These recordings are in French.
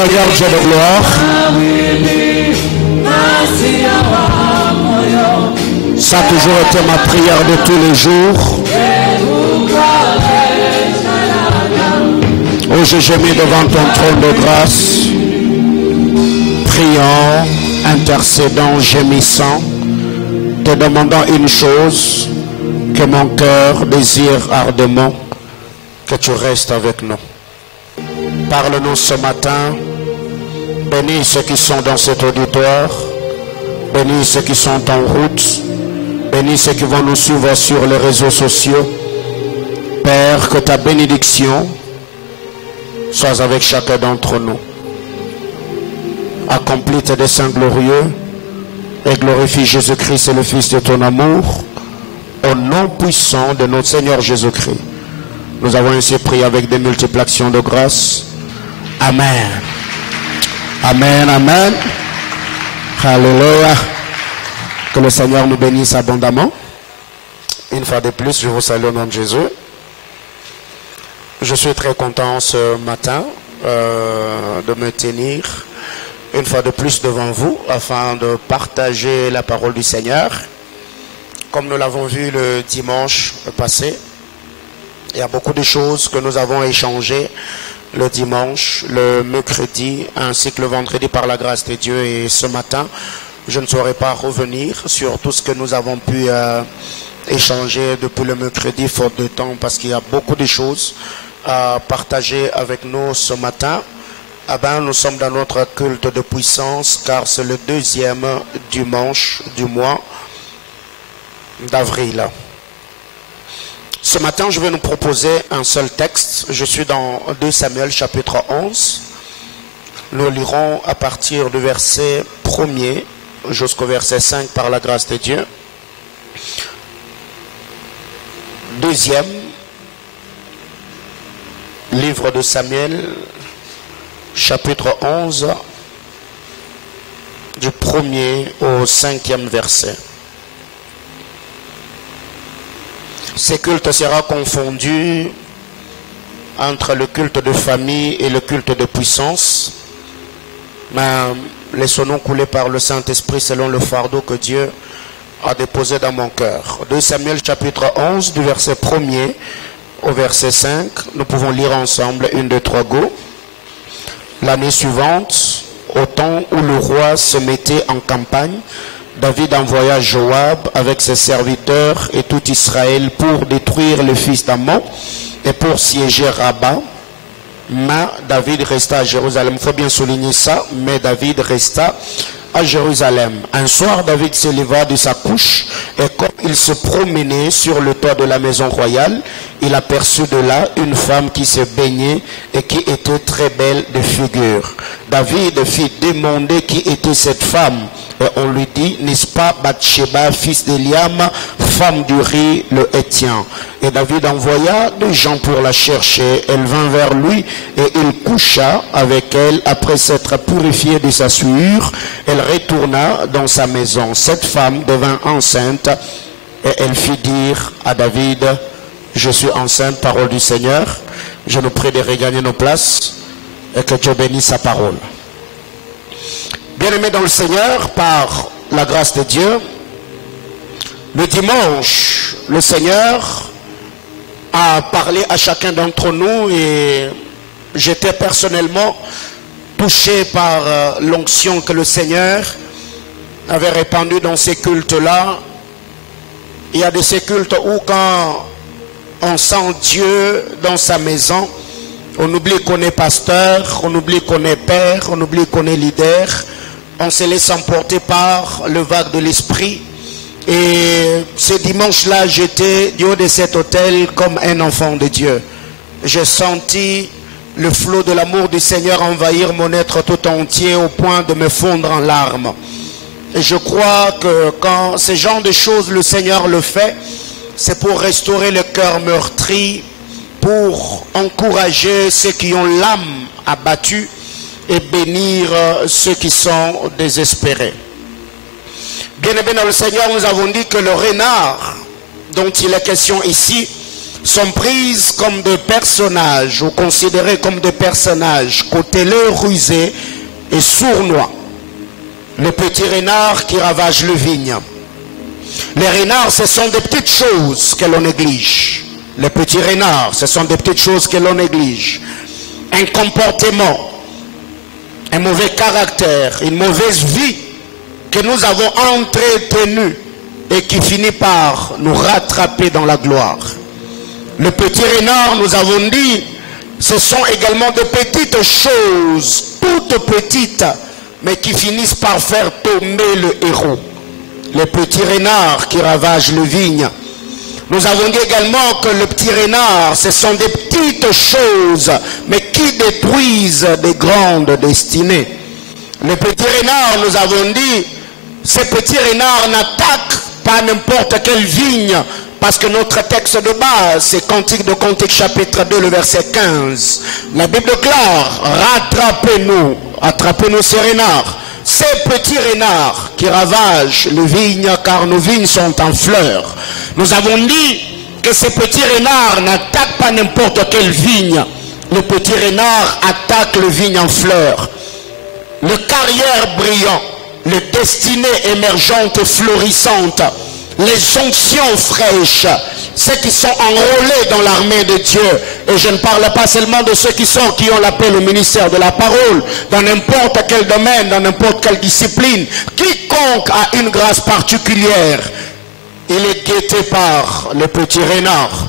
Seigneur Dieu de gloire. Ça a toujours été ma prière de tous les jours. Oh, je gémis devant ton trône de grâce, priant, intercédant, gémissant, te demandant une chose, que mon cœur désire ardemment, que tu restes avec nous. Parle-nous ce matin, bénis ceux qui sont dans cet auditoire, bénis ceux qui sont en route, bénis ceux qui vont nous suivre sur les réseaux sociaux. Père, que ta bénédiction soit avec chacun d'entre nous. Accomplis tes desseins glorieux et glorifie Jésus-Christ et le Fils de ton amour. Au nom puissant de notre Seigneur Jésus-Christ. Nous avons ainsi prié avec des multiples actions de grâce. Amen. Amen, amen. Alléluia. Que le Seigneur nous bénisse abondamment. Une fois de plus, je vous salue au nom de Jésus. Je suis très content ce matin de me tenir une fois de plus devant vous afin de partager la parole du Seigneur. Comme nous l'avons vu le dimanche passé, il y a beaucoup de choses que nous avons échangées le dimanche, le mercredi, ainsi que le vendredi par la grâce de Dieu. Et ce matin, je ne saurais pas revenir sur tout ce que nous avons pu échanger depuis le mercredi, faute de temps, parce qu'il y a beaucoup de choses à partager avec nous ce matin. Ah ben, nous sommes dans notre culte de puissance, car c'est le deuxième dimanche du mois d'avril. Ce matin, je vais nous proposer un seul texte. Je suis dans 2 Samuel chapitre 11. Nous lirons à partir du verset 1er jusqu'au verset 5 par la grâce de Dieu. Deuxième livre de Samuel, chapitre 11, du 1er au 5e verset. Ce culte sera confondu entre le culte de famille et le culte de puissance. Mais laissons-nous couler par le Saint-Esprit selon le fardeau que Dieu a déposé dans mon cœur. 2 Samuel chapitre 11, du verset 1er au verset 5. Nous pouvons lire ensemble 1, 2, 3, go. L'année suivante, au temps où le roi se mettait en campagne, David envoya Joab avec ses serviteurs et tout Israël pour détruire les fils d'Ammon et pour siéger Rabat. Mais David resta à Jérusalem. Il faut bien souligner ça, mais David resta à Jérusalem. Un soir, David se leva de sa couche et comme il se promenait sur le toit de la maison royale, il aperçut de là une femme qui se baignait et qui était très belle de figure. David fit demander qui était cette femme et on lui dit, n'est-ce pas Bathsheba, fils d'Eliam, femme d'Uri le Héthien? Et David envoya des gens pour la chercher. Elle vint vers lui et il coucha avec elle. Après s'être purifiée de sa souillure, elle retourna dans sa maison. Cette femme devint enceinte et elle fit dire à David, je suis enceinte, parole du Seigneur. Je nous prie de regagner nos places et que Dieu bénisse sa parole. Bien-aimés dans le Seigneur, par la grâce de Dieu, le dimanche, le Seigneur a parlé à chacun d'entre nous et j'étais personnellement touché par l'onction que le Seigneur avait répandue dans ces cultes-là. Il y a de ces cultes où quand on sent Dieu dans sa maison, on oublie qu'on est pasteur, on oublie qu'on est père, on oublie qu'on est leader. On se laisse emporter par le vague de l'esprit. Et ce dimanche-là, j'étais du haut de cet autel comme un enfant de Dieu. J'ai senti le flot de l'amour du Seigneur envahir mon être tout entier au point de me fondre en larmes. Et je crois que quand ce genre de choses, le Seigneur le fait, c'est pour restaurer le cœur meurtri, pour encourager ceux qui ont l'âme abattue et bénir ceux qui sont désespérés. Bien aimé dans le Seigneur, nous avons dit que le renard dont il est question ici sont prises comme des personnages ou considérées comme des personnages cauteleux, rusés et sournois. Le petit renard qui ravage le vigne. Les renards, ce sont des petites choses que l'on néglige. Les petits renards, ce sont des petites choses que l'on néglige. Un comportement, un mauvais caractère, une mauvaise vie que nous avons entretenue et qui finit par nous rattraper dans la gloire. Le petit renard, nous avons dit, ce sont également de petites choses, toutes petites, mais qui finissent par faire tomber le héros. Les petits renards qui ravagent le vigne. Nous avons dit également que le petit renard, ce sont des petites choses, mais qui détruisent des grandes destinées. Le petit renard, nous avons dit, ces petits renards n'attaquent pas n'importe quelle vigne, parce que notre texte de base, c'est Cantique de Cantique chapitre 2, le verset 15. La Bible déclare, attrapez-nous ces renards. Ces petits renards qui ravagent les vignes, car nos vignes sont en fleurs. Nous avons dit que ces petits renards n'attaquent pas n'importe quelle vigne. Le petit renard attaque les vignes en fleurs. Le carrière brillant, les destinées émergentes et florissantes, les onctions fraîches, ceux qui sont enrôlés dans l'armée de Dieu. Et je ne parle pas seulement de ceux qui ont l'appel au ministère de la parole, dans n'importe quel domaine, dans n'importe quelle discipline. Quiconque a une grâce particulière, il est guetté par le petit renard.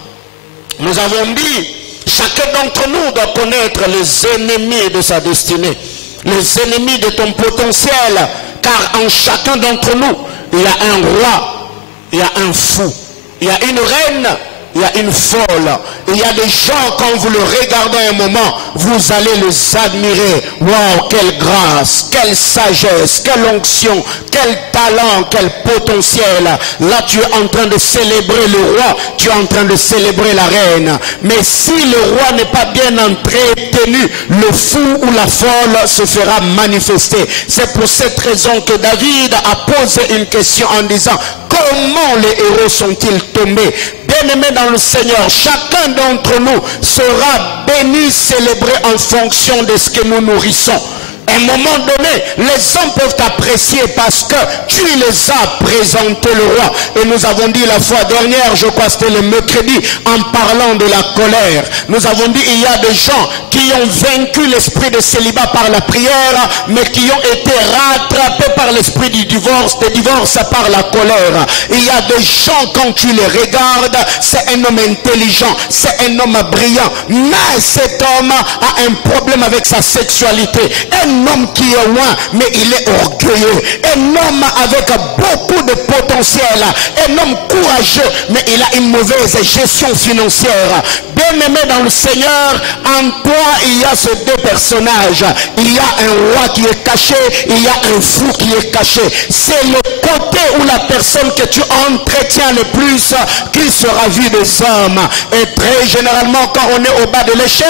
Nous avons dit, chacun d'entre nous doit connaître les ennemis de sa destinée, les ennemis de ton potentiel, car en chacun d'entre nous, il y a un roi, il y a un fou, il y a une reine, il y a une folle. Il y a des gens, quand vous le regardez un moment, vous allez les admirer. Waouh, quelle grâce, quelle sagesse, quelle onction, quel talent, quel potentiel. Là, tu es en train de célébrer le roi, tu es en train de célébrer la reine. Mais si le roi n'est pas bien entretenu, le fou ou la folle se fera manifester. C'est pour cette raison que David a posé une question en disant, comment les héros sont-ils tombés? Bien-aimés dans le Seigneur, chacun d'entre nous sera béni, célébré en fonction de ce que nous nourrissons. À un moment donné, les hommes peuvent apprécier parce que tu les as présenté le roi. Et nous avons dit la fois dernière, je crois que c'était le mercredi, en parlant de la colère. Nous avons dit il y a des gens qui ont vaincu l'esprit de célibat par la prière, mais qui ont été rattrapés par l'esprit du divorce, des divorces par la colère. Il y a des gens, quand tu les regardes, c'est un homme intelligent, c'est un homme brillant, mais cet homme a un problème avec sa sexualité. Un homme qui est loin, mais il est orgueilleux. Un homme avec beaucoup de potentiel. Un homme courageux, mais il a une mauvaise gestion financière. Bien-aimé dans le Seigneur, en toi, il y a ces deux personnages. Il y a un roi qui est caché, il y a un fou qui est caché. C'est le côté où la personne que tu entretiens le plus qui sera vue des hommes. Et très généralement, quand on est au bas de l'échelle,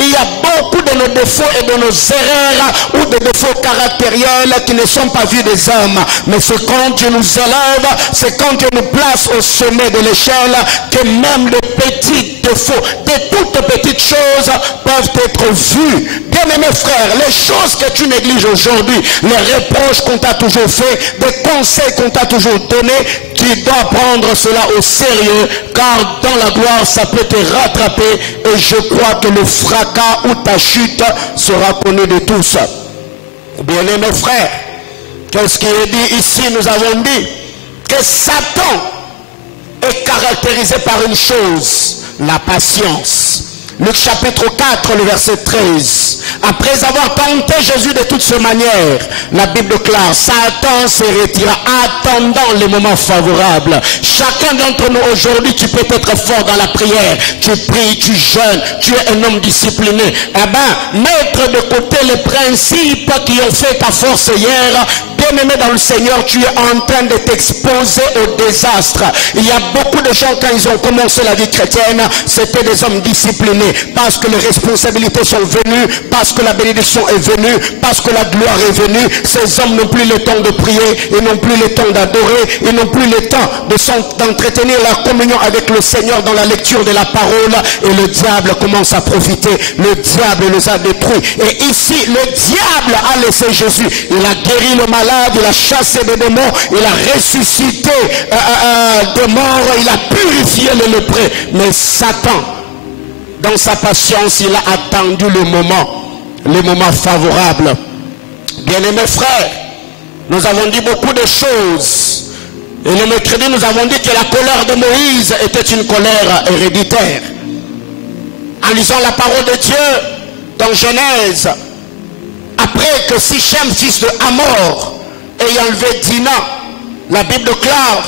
il y a beaucoup de nos défauts et de nos erreurs ou de défauts caractériels qui ne sont pas vus des hommes. Mais c'est quand Dieu nous élève, c'est quand Dieu nous place au sommet de l'échelle que même de petits défauts, de toutes petites choses peuvent être vues. Bien-aimés frères, les choses que tu négliges aujourd'hui, les reproches qu'on t'a toujours fait, des conseils qu'on t'a toujours donné, tu dois prendre cela au sérieux, car dans la gloire ça peut te rattraper, et je crois que le fracas ou ta chute sera connu de tous. Bien-aimés frères, qu'est-ce qui est dit ici? Nous avons dit que Satan est caractérisé par une chose, la patience. Luc chapitre 4, le verset 13. Après avoir tenté Jésus de toutes ces manières, la Bible déclare, Satan se retira attendant les moments favorables. Chacun d'entre nous aujourd'hui, tu peux être fort dans la prière. Tu pries, tu jeûnes, tu es un homme discipliné. Eh bien, mettre de côté les principes qui ont fait ta force hier, bien-aimé dans le Seigneur, tu es en train de t'exposer au désastre. Il y a beaucoup de gens, quand ils ont commencé la vie chrétienne, c'était des hommes disciplinés, parce que les responsabilités sont venues, parce parce que la bénédiction est venue, parce que la gloire est venue, ces hommes n'ont plus le temps de prier, ils n'ont plus le temps d'adorer, ils n'ont plus le temps d'entretenir la communion avec le Seigneur dans la lecture de la parole, et le diable commence à profiter. Le diable les a détruits. Et ici, le diable a laissé Jésus. Il a guéri le malade, il a chassé des démons, il a ressuscité des morts, il a purifié les lépreux. Mais Satan, dans sa patience, il a attendu le moment favorable. Bien-aimés frères, nous avons dit beaucoup de choses. Et le mercredi, nous avons dit que la colère de Moïse était une colère héréditaire. En lisant la parole de Dieu dans Genèse, après que Sichem, fils de Hamor, ait enlevé Dina, la Bible déclare,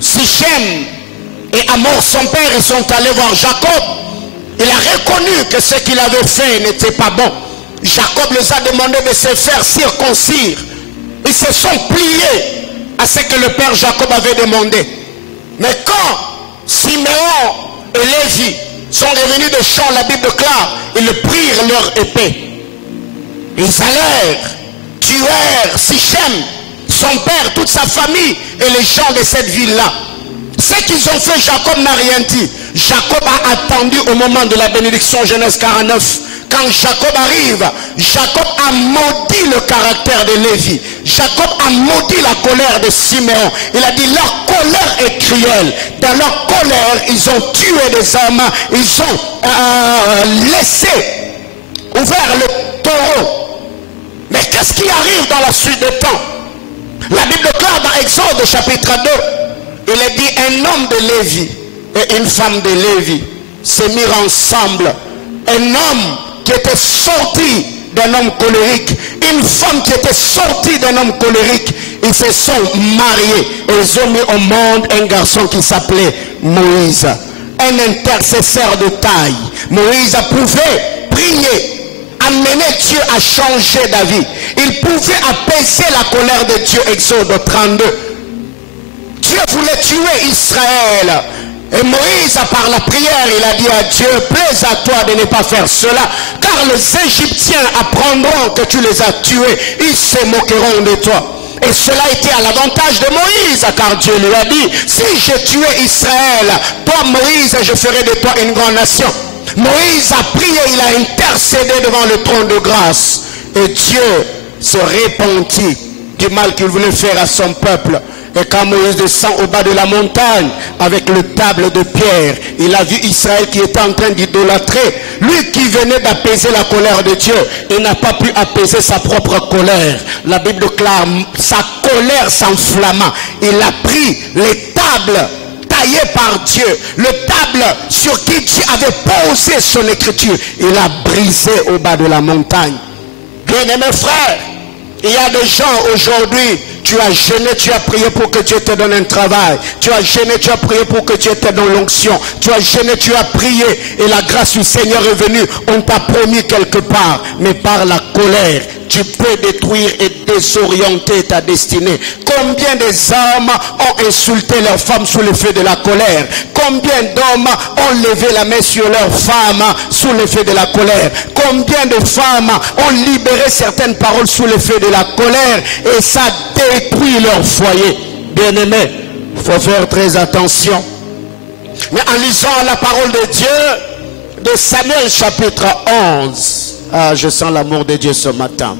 Sichem et Hamor, son père, ils sont allés voir Jacob. Il a reconnu que ce qu'il avait fait n'était pas bon. Jacob les a demandé de se faire circoncire. Ils se sont pliés à ce que le père Jacob avait demandé. Mais quand Siméon et Lévi sont revenus de champ, la Bible déclare, ils prirent leur épée. Ils allèrent, tuèrent Sichem, son père, toute sa famille et les gens de cette ville-là. Ce qu'ils ont fait, Jacob n'a rien dit. Jacob a attendu au moment de la bénédiction, Genèse 49. Quand Jacob arrive, Jacob a maudit le caractère de Lévi. Jacob a maudit la colère de Siméon. Il a dit, leur colère est cruelle. Dans leur colère, ils ont tué des hommes. Ils ont laissé ouvert le taureau. Mais qu'est-ce qui arrive dans la suite des temps? La Bible déclare dans Exode chapitre 2, il est dit, un homme de Lévi et une femme de Lévi se mirent ensemble. Un homme qui était sorti d'un homme colérique, une femme qui était sortie d'un homme colérique, ils se sont mariés et ils ont mis au monde un garçon qui s'appelait Moïse, un intercesseur de taille. Moïse pouvait prier, amener Dieu à changer d'avis. Il pouvait apaiser la colère de Dieu. Exode 32. Dieu voulait tuer Israël. Et Moïse, par la prière, il a dit à Dieu, plaise à toi de ne pas faire cela, car les Égyptiens apprendront que tu les as tués, ils se moqueront de toi. Et cela était à l'avantage de Moïse, car Dieu lui a dit, si j'ai tué Israël, toi Moïse, je ferai de toi une grande nation. Moïse a prié, il a intercédé devant le trône de grâce. Et Dieu se repentit du mal qu'il voulait faire à son peuple. Et quand Moïse descend au bas de la montagne avec le table de pierre, il a vu Israël qui était en train d'idolâtrer. Lui qui venait d'apaiser la colère de Dieu, il n'a pas pu apaiser sa propre colère. La Bible déclare, sa colère s'enflamma. Il a pris les tables taillées par Dieu, le table sur qui Dieu avait posé son écriture. Il a brisé au bas de la montagne. Bien-aimés frères, il y a des gens aujourd'hui, tu as jeûné, tu as prié pour que Dieu te donne un travail. Tu as jeûné, tu as prié pour que Dieu te donne l'onction. Tu as jeûné, tu as prié et la grâce du Seigneur est venue. On t'a promis quelque part, mais par la colère, tu peux détruire et désorienter ta destinée. Combien des hommes ont insulté leurs femmes sous l'effet de la colère? Combien d'hommes ont levé la main sur leurs femmes sous l'effet de la colère? Combien de femmes ont libéré certaines paroles sous l'effet de la colère et ça détruit leur foyer? Bien-aimés, il faut faire très attention. Mais en lisant la parole de Dieu de Samuel chapitre 11, ah, je sens l'amour de Dieu ce matin.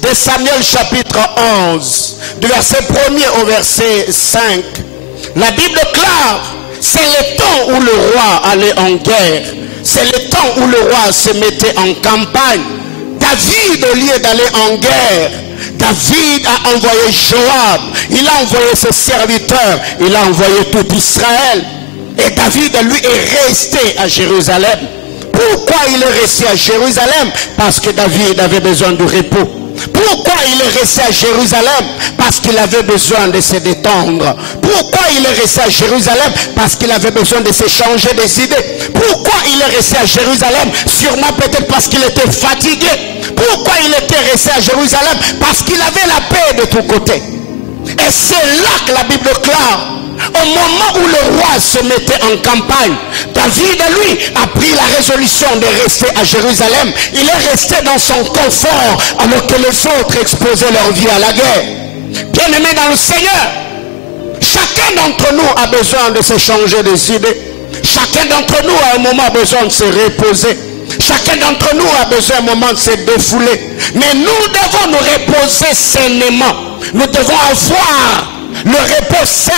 De Samuel chapitre 11, du verset 1er au verset 5, la Bible déclare, c'est le temps où le roi allait en guerre, c'est le temps où le roi se mettait en campagne. David, au lieu d'aller en guerre, David a envoyé Joab, il a envoyé ses serviteurs, il a envoyé tout Israël. Et David, lui, est resté à Jérusalem. Pourquoi il est resté à Jérusalem? Parce que David avait besoin de repos. Pourquoi il est resté à Jérusalem? Parce qu'il avait besoin de se détendre. Pourquoi il est resté à Jérusalem? Parce qu'il avait besoin de se changer des idées. Pourquoi il est resté à Jérusalem? Sûrement peut-être parce qu'il était fatigué. Pourquoi il était resté à Jérusalem? Parce qu'il avait la paix de tous côtés. Et c'est là que la Bible déclare, Au moment où le roi se mettait en campagne, David, lui, a pris la résolution de rester à Jérusalem. Il est resté dans son confort alors que les autres exposaient leur vie à la guerre. Bien-aimés dans le Seigneur, chacun d'entre nous a besoin de se changer des idées. Chacun d'entre nous à un moment besoin de se reposer. Chacun d'entre nous a besoin un moment de se défouler. Mais nous devons nous reposer sainement. Nous devons avoir le repos sain.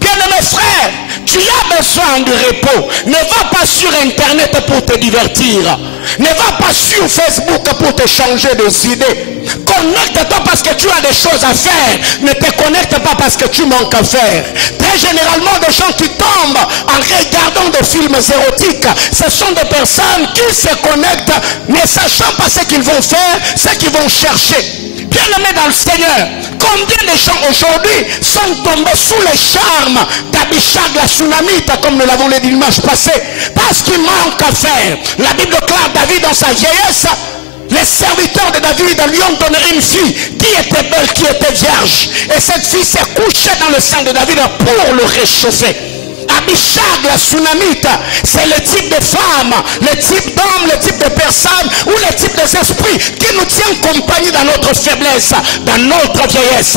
Bien-aimé frère, tu as besoin de repos. Ne va pas sur Internet pour te divertir. Ne va pas sur Facebook pour te changer des idées. Connecte-toi parce que tu as des choses à faire. Ne te connecte pas parce que tu manques à faire. Très généralement, des gens qui tombent en regardant des films érotiques, ce sont des personnes qui se connectent, ne sachant pas ce qu'ils vont faire, ce qu'ils vont chercher. Bien-aimés dans le Seigneur, combien de gens aujourd'hui sont tombés sous les charmes d'Abishag la Sunamite, comme nous l'avons dit dimanche passé, parce qu'il manque à faire. La Bible déclare David dans sa vieillesse, les serviteurs de David lui ont donné une fille qui était belle, qui était vierge. Et cette fille s'est couchée dans le sein de David pour le réchauffer. Abishag la Sunamite, c'est le type de femme, le type d'homme, le type de personne ou le type d'esprit qui nous tient compagnie dans notre faiblesse, dans notre vieillesse.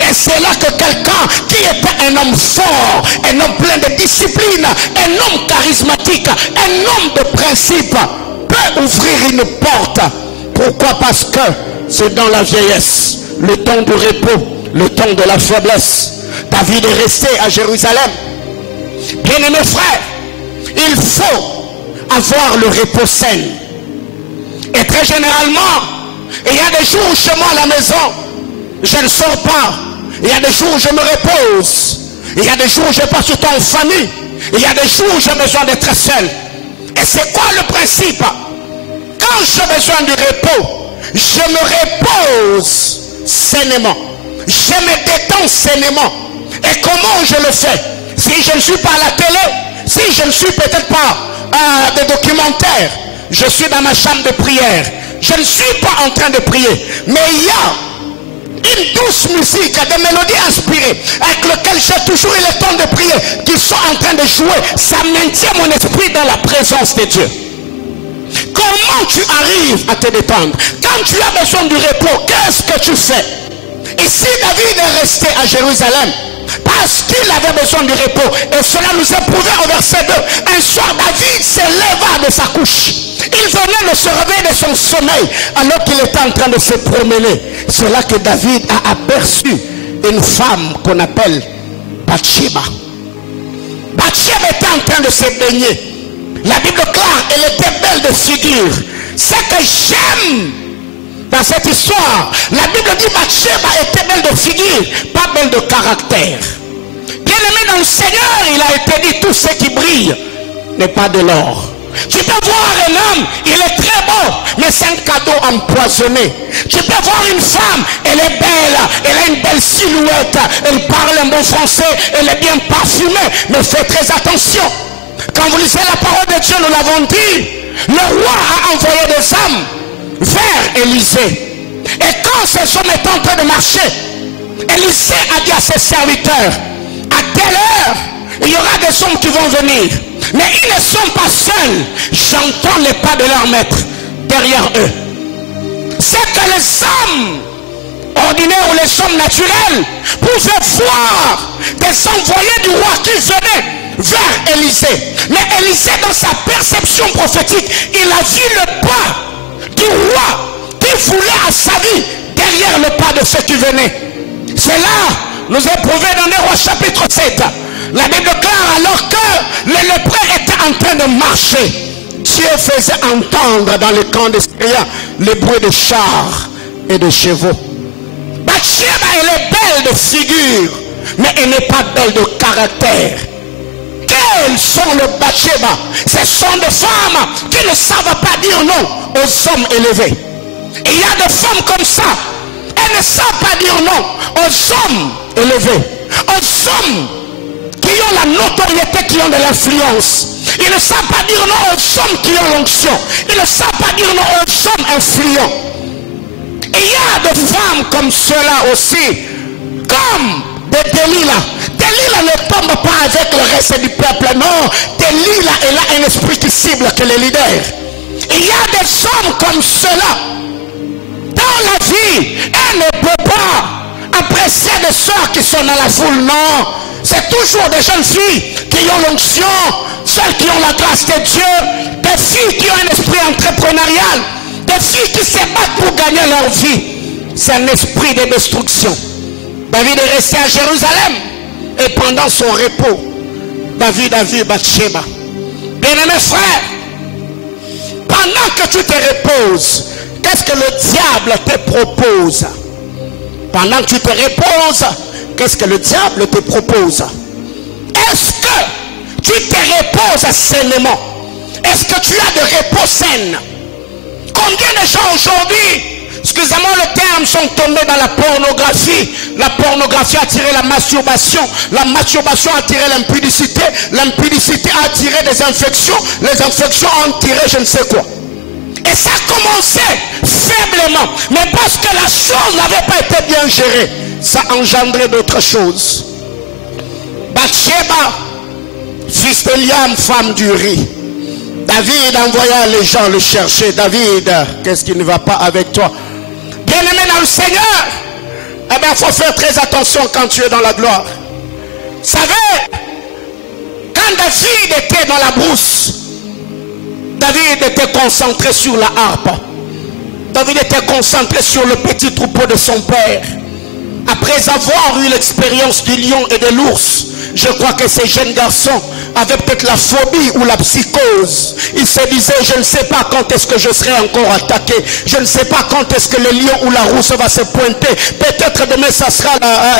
Et c'est là que quelqu'un qui était un homme fort, un homme plein de discipline, un homme charismatique, un homme de principe, peut ouvrir une porte. Pourquoi? Parce que c'est dans la vieillesse, le temps du repos, le temps de la faiblesse. David est resté à Jérusalem. Bien-aimés frères, il faut avoir le repos sain. Et très généralement, il y a des jours chez moi à la maison, je ne sors pas. Il y a des jours où je me repose. Il y a des jours où je passe du temps en famille. Il y a des jours où j'ai besoin d'être seul. Et c'est quoi le principe? Quand j'ai besoin du repos, je me repose sainement. Je me détends sainement. Et comment je le fais? Si je ne suis pas à la télé, si je ne suis peut-être pas des documentaires, je suis dans ma chambre de prière. Je ne suis pas en train de prier. Mais il y a une douce musique, des mélodies inspirées, avec lesquelles j'ai toujours eu le temps de prier, qui sont en train de jouer. Ça maintient mon esprit dans la présence de Dieu. Comment tu arrives à te détendre? Quand tu as besoin du repos, qu'est-ce que tu fais? Ici, David est resté à Jérusalem parce qu'il avait besoin du repos. Et cela nous est prouvé au verset 2. Un soir, David se leva de sa couche. Il venait de se réveiller de son sommeil alors qu'il était en train de se promener. C'est là que David a aperçu une femme qu'on appelle Bathsheba. Bathsheba était en train de se baigner. La Bible déclare, elle était belle de figure. Ce que j'aime dans cette histoire, la Bible dit Bathsheba était belle de figure, pas belle de caractère. Bien-aimé dans le Seigneur, il a été dit, tout ce qui brille n'est pas de l'or. Tu peux voir un homme, il est très beau, mais c'est un cadeau empoisonné. Tu peux voir une femme, elle est belle, elle a une belle silhouette, elle parle un bon français, elle est bien parfumée, mais fais très attention. Quand vous lisez la parole de Dieu, nous l'avons dit, le roi a envoyé des hommes vers Élisée. Et quand ces hommes étaient en train de marcher, Élisée a dit à ses serviteurs, à telle heure, il y aura des hommes qui vont venir. Mais ils ne sont pas seuls. J'entends les pas de leur maître derrière eux. C'est que les hommes ordinaires ou les hommes naturels pouvaient voir des envoyés du roi qui venaient vers Élisée. Mais Élisée, dans sa perception prophétique, il a vu le pas du roi qui voulait à sa vie derrière le pas de ceux qui venaient. C'est là, nous est prouvé dans les Rois chapitre 7. La Bible déclare, alors que les lépreux étaient en train de marcher, Dieu faisait entendre dans le camp de Syria le bruit de chars et de chevaux. Bathsheba, elle est belle de figure, mais elle n'est pas belle de caractère. Quelles sont les Bathsheba? Ce sont des femmes qui ne savent pas dire non aux hommes élevés. Et il y a des femmes comme ça, elles ne savent pas dire non aux hommes élevés, aux hommes qui ont la notoriété, qui ont de l'influence. Ils ne savent pas dire non aux hommes qui ont l'onction. Ils ne savent pas dire non aux hommes influents. Et il y a des femmes comme cela aussi, comme de Delilah. Delilah ne tombe pas avec le reste du peuple, non. Delilah, elle a un esprit qui cible que les leaders. Il y a des hommes comme cela. Dans la vie, elle ne peut pas apprécier des soeurs qui sont dans la foule, non. C'est toujours des jeunes filles qui ont l'onction, celles qui ont la grâce de Dieu, des filles qui ont un esprit entrepreneurial, des filles qui se battent pour gagner leur vie. C'est un esprit de destruction. David est resté à Jérusalem et pendant son repos, David a vu Bathsheba. Bien-aimés frères, pendant que tu te reposes, qu'est-ce que le diable te propose? Pendant que tu te reposes, qu'est-ce que le diable te propose? Est-ce que tu te reposes sainement? Est-ce que tu as de repos sain? Combien de gens aujourd'hui, excusez-moi le terme, sont tombés dans la pornographie? La pornographie a attiré la masturbation a attiré l'impudicité a attiré des infections, les infections ont attiré je ne sais quoi. Et ça a commencé faiblement, mais parce que la chose n'avait pas été bien gérée, ça a engendré d'autres choses. Bathsheba, fils d'Eliam, femme d'Uri. David envoya les gens le chercher. David, qu'est-ce qui ne va pas avec toi? Bien-aimé dans le Seigneur, eh bien, il faut faire très attention quand tu es dans la gloire. Vous savez, quand David était dans la brousse, David était concentré sur la harpe. David était concentré sur le petit troupeau de son père. Après avoir eu l'expérience du lion et de l'ours, je crois que ces jeunes garçons avaient peut-être la phobie ou la psychose. Ils se disaient, je ne sais pas quand est-ce que je serai encore attaqué. Je ne sais pas quand est-ce que le lion ou la rousse va se pointer. Peut-être demain ça sera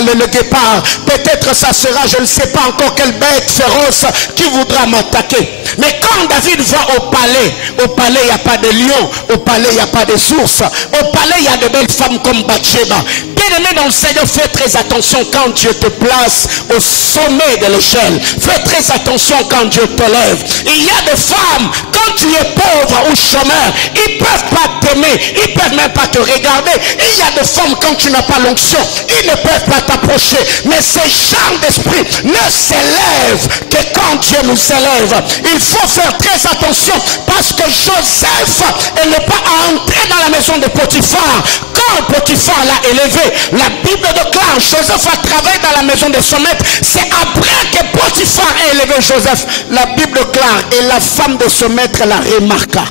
le guépard. Peut-être ça sera, je ne sais pas encore quelle bête féroce qui voudra m'attaquer. Mais quand David va au palais il n'y a pas de lion. Au palais il n'y a pas de source. Au palais il y a de belles femmes comme Bathsheba. Bien-aimé dans le Seigneur, fais très attention quand Dieu te place au sommet de l'échelle. Fais très attention quand Dieu te lève. Il y a des femmes, quand tu es pauvre ou chômeur, ils ne peuvent pas t'aimer, ils ne peuvent même pas te regarder. Il y a des femmes, quand tu n'as pas l'onction, ils ne peuvent pas t'approcher. Mais ces genres d'esprit ne s'élèvent que quand Dieu nous élève. Il faut faire très attention parce que Joseph n'est pas entré dans la maison de Potiphar. Quand Potiphar l'a élevé, la Bible déclare Joseph a travaillé dans la maison de son maître. C'est après que Potiphar a élevé Joseph. La Bible déclare et la femme de son maître la remarqua.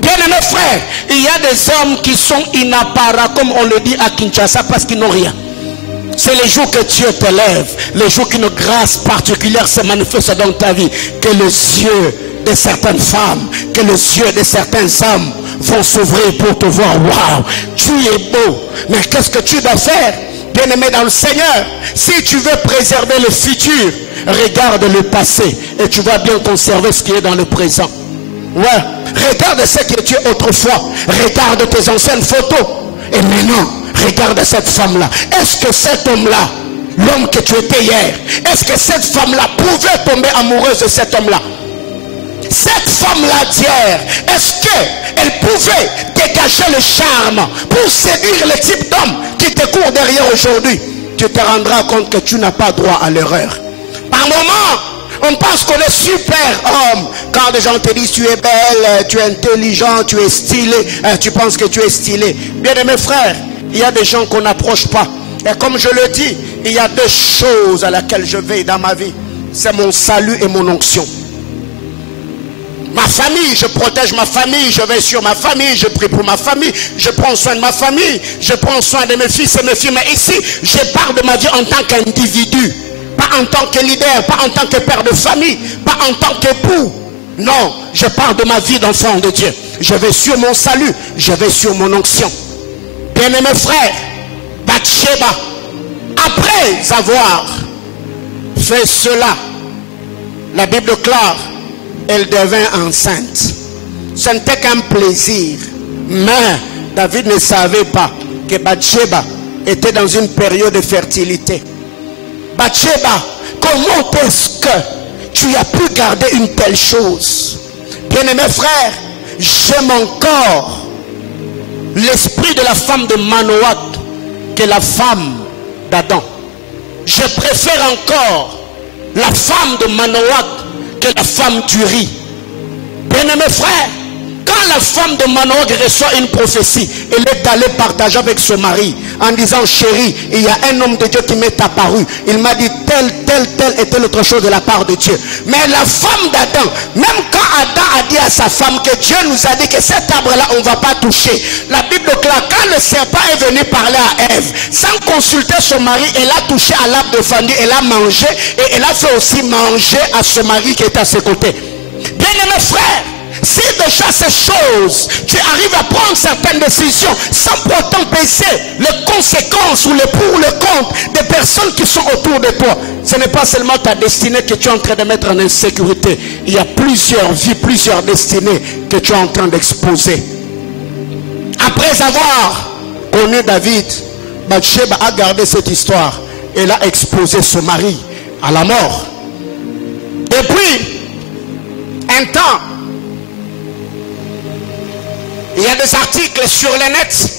Bien-aimés frères, il y a des hommes qui sont inapparats, comme on le dit à Kinshasa, parce qu'ils n'ont rien. C'est les jours que Dieu te lève, les jours qu'une grâce particulière se manifeste dans ta vie, que les yeux de certaines femmes, que les yeux de certains hommes vont s'ouvrir pour te voir. Waouh, tu es beau. Mais qu'est-ce que tu dois faire, bien-aimé dans le Seigneur? Si tu veux préserver le futur, regarde le passé et tu vas bien conserver ce qui est dans le présent. Ouais, regarde ce que tu es autrefois. Regarde tes anciennes photos. Et maintenant, regarde cette femme-là. Est-ce que cet homme-là, l'homme que tu étais hier, est-ce que cette femme-là pouvait tomber amoureuse de cet homme-là? Cette femme-là d'hier, est-ce qu'elle pouvait dégager le charme pour séduire le type d'homme qui te court derrière aujourd'hui? Tu te rendras compte que tu n'as pas droit à l'erreur. Par moment, on pense qu'on est super homme. Quand des gens te disent tu es belle, tu es intelligent, tu es stylé, tu penses que tu es stylé. Bien aimé frère, il y a des gens qu'on n'approche pas. Et comme je le dis, il y a deux choses à laquelle je veille dans ma vie. C'est mon salut et mon onction. Ma famille, je protège ma famille, je veille sur ma famille, je prie pour ma famille, je prends soin de ma famille, je prends soin de mes fils et mes filles. Mais ici, je parle de ma vie en tant qu'individu. Pas en tant que leader, pas en tant que père de famille, pas en tant qu'époux. Non, je parle de ma vie d'enfant de Dieu. Je vais sur mon salut, je vais sur mon onction. Bien-aimés frères, Bathsheba, après avoir fait cela, la Bible déclare, elle devint enceinte. Ce n'était qu'un plaisir. Mais David ne savait pas que Bathsheba était dans une période de fertilité. Bathsheba, comment est-ce que tu as pu garder une telle chose? Bien-aimé frère, j'aime encore l'esprit de la femme de Manoah que la femme d'Adam. je préfère encore la femme de Manoach que la femme d'Uri. Bien-aimés frères, quand la femme de Manoach reçoit une prophétie, elle est allée partager avec son mari en disant, chérie, il y a un homme de Dieu qui m'est apparu. Il m'a dit telle et telle autre chose de la part de Dieu. Mais la femme d'Adam, même quand Adam a dit à sa femme que Dieu nous a dit que cet arbre-là, on ne va pas toucher. La Bible déclare, quand le serpent est venu parler à Ève, sans consulter son mari, elle a touché à l'arbre défendu, elle a mangé et elle a fait aussi manger à son mari qui est à ses côtés. Bien-aimés frères, si déjà ces choses, tu arrives à prendre certaines décisions sans pourtant peser les conséquences ou les pour ou les contre des personnes qui sont autour de toi, ce n'est pas seulement ta destinée que tu es en train de mettre en insécurité. Il y a plusieurs vies, plusieurs destinées que tu es en train d'exposer. Après avoir connu David, Bathsheba a gardé cette histoire. Elle a exposé son mari à la mort. Depuis un temps, il y a des articles sur le net.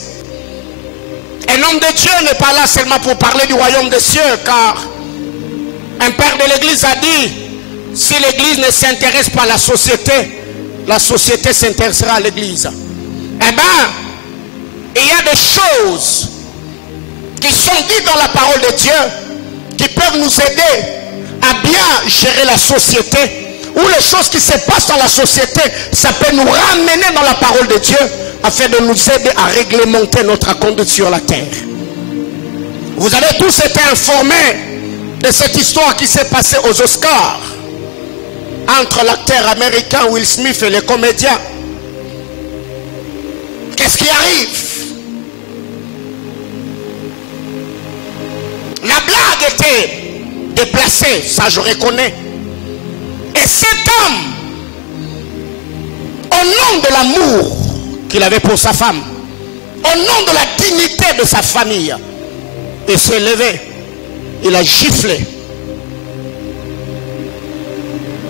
Un homme de Dieu n'est pas là seulement pour parler du royaume des cieux, car un père de l'église a dit, si l'église ne s'intéresse pas à la société s'intéressera à l'église. Eh bien, il y a des choses qui sont dites dans la parole de Dieu qui peuvent nous aider à bien gérer la société, ou les choses qui se passent dans la société, ça peut nous ramener dans la parole de Dieu afin de nous aider à réglementer notre conduite sur la terre. Vous avez tous été informés de cette histoire qui s'est passée aux Oscars entre l'acteur américain Will Smith et les comédiens. Qu'est-ce qui arrive? La blague était déplacée, ça je reconnais. Et cet homme, au nom de l'amour qu'il avait pour sa femme, au nom de la dignité de sa famille, il s'est levé, il a giflé.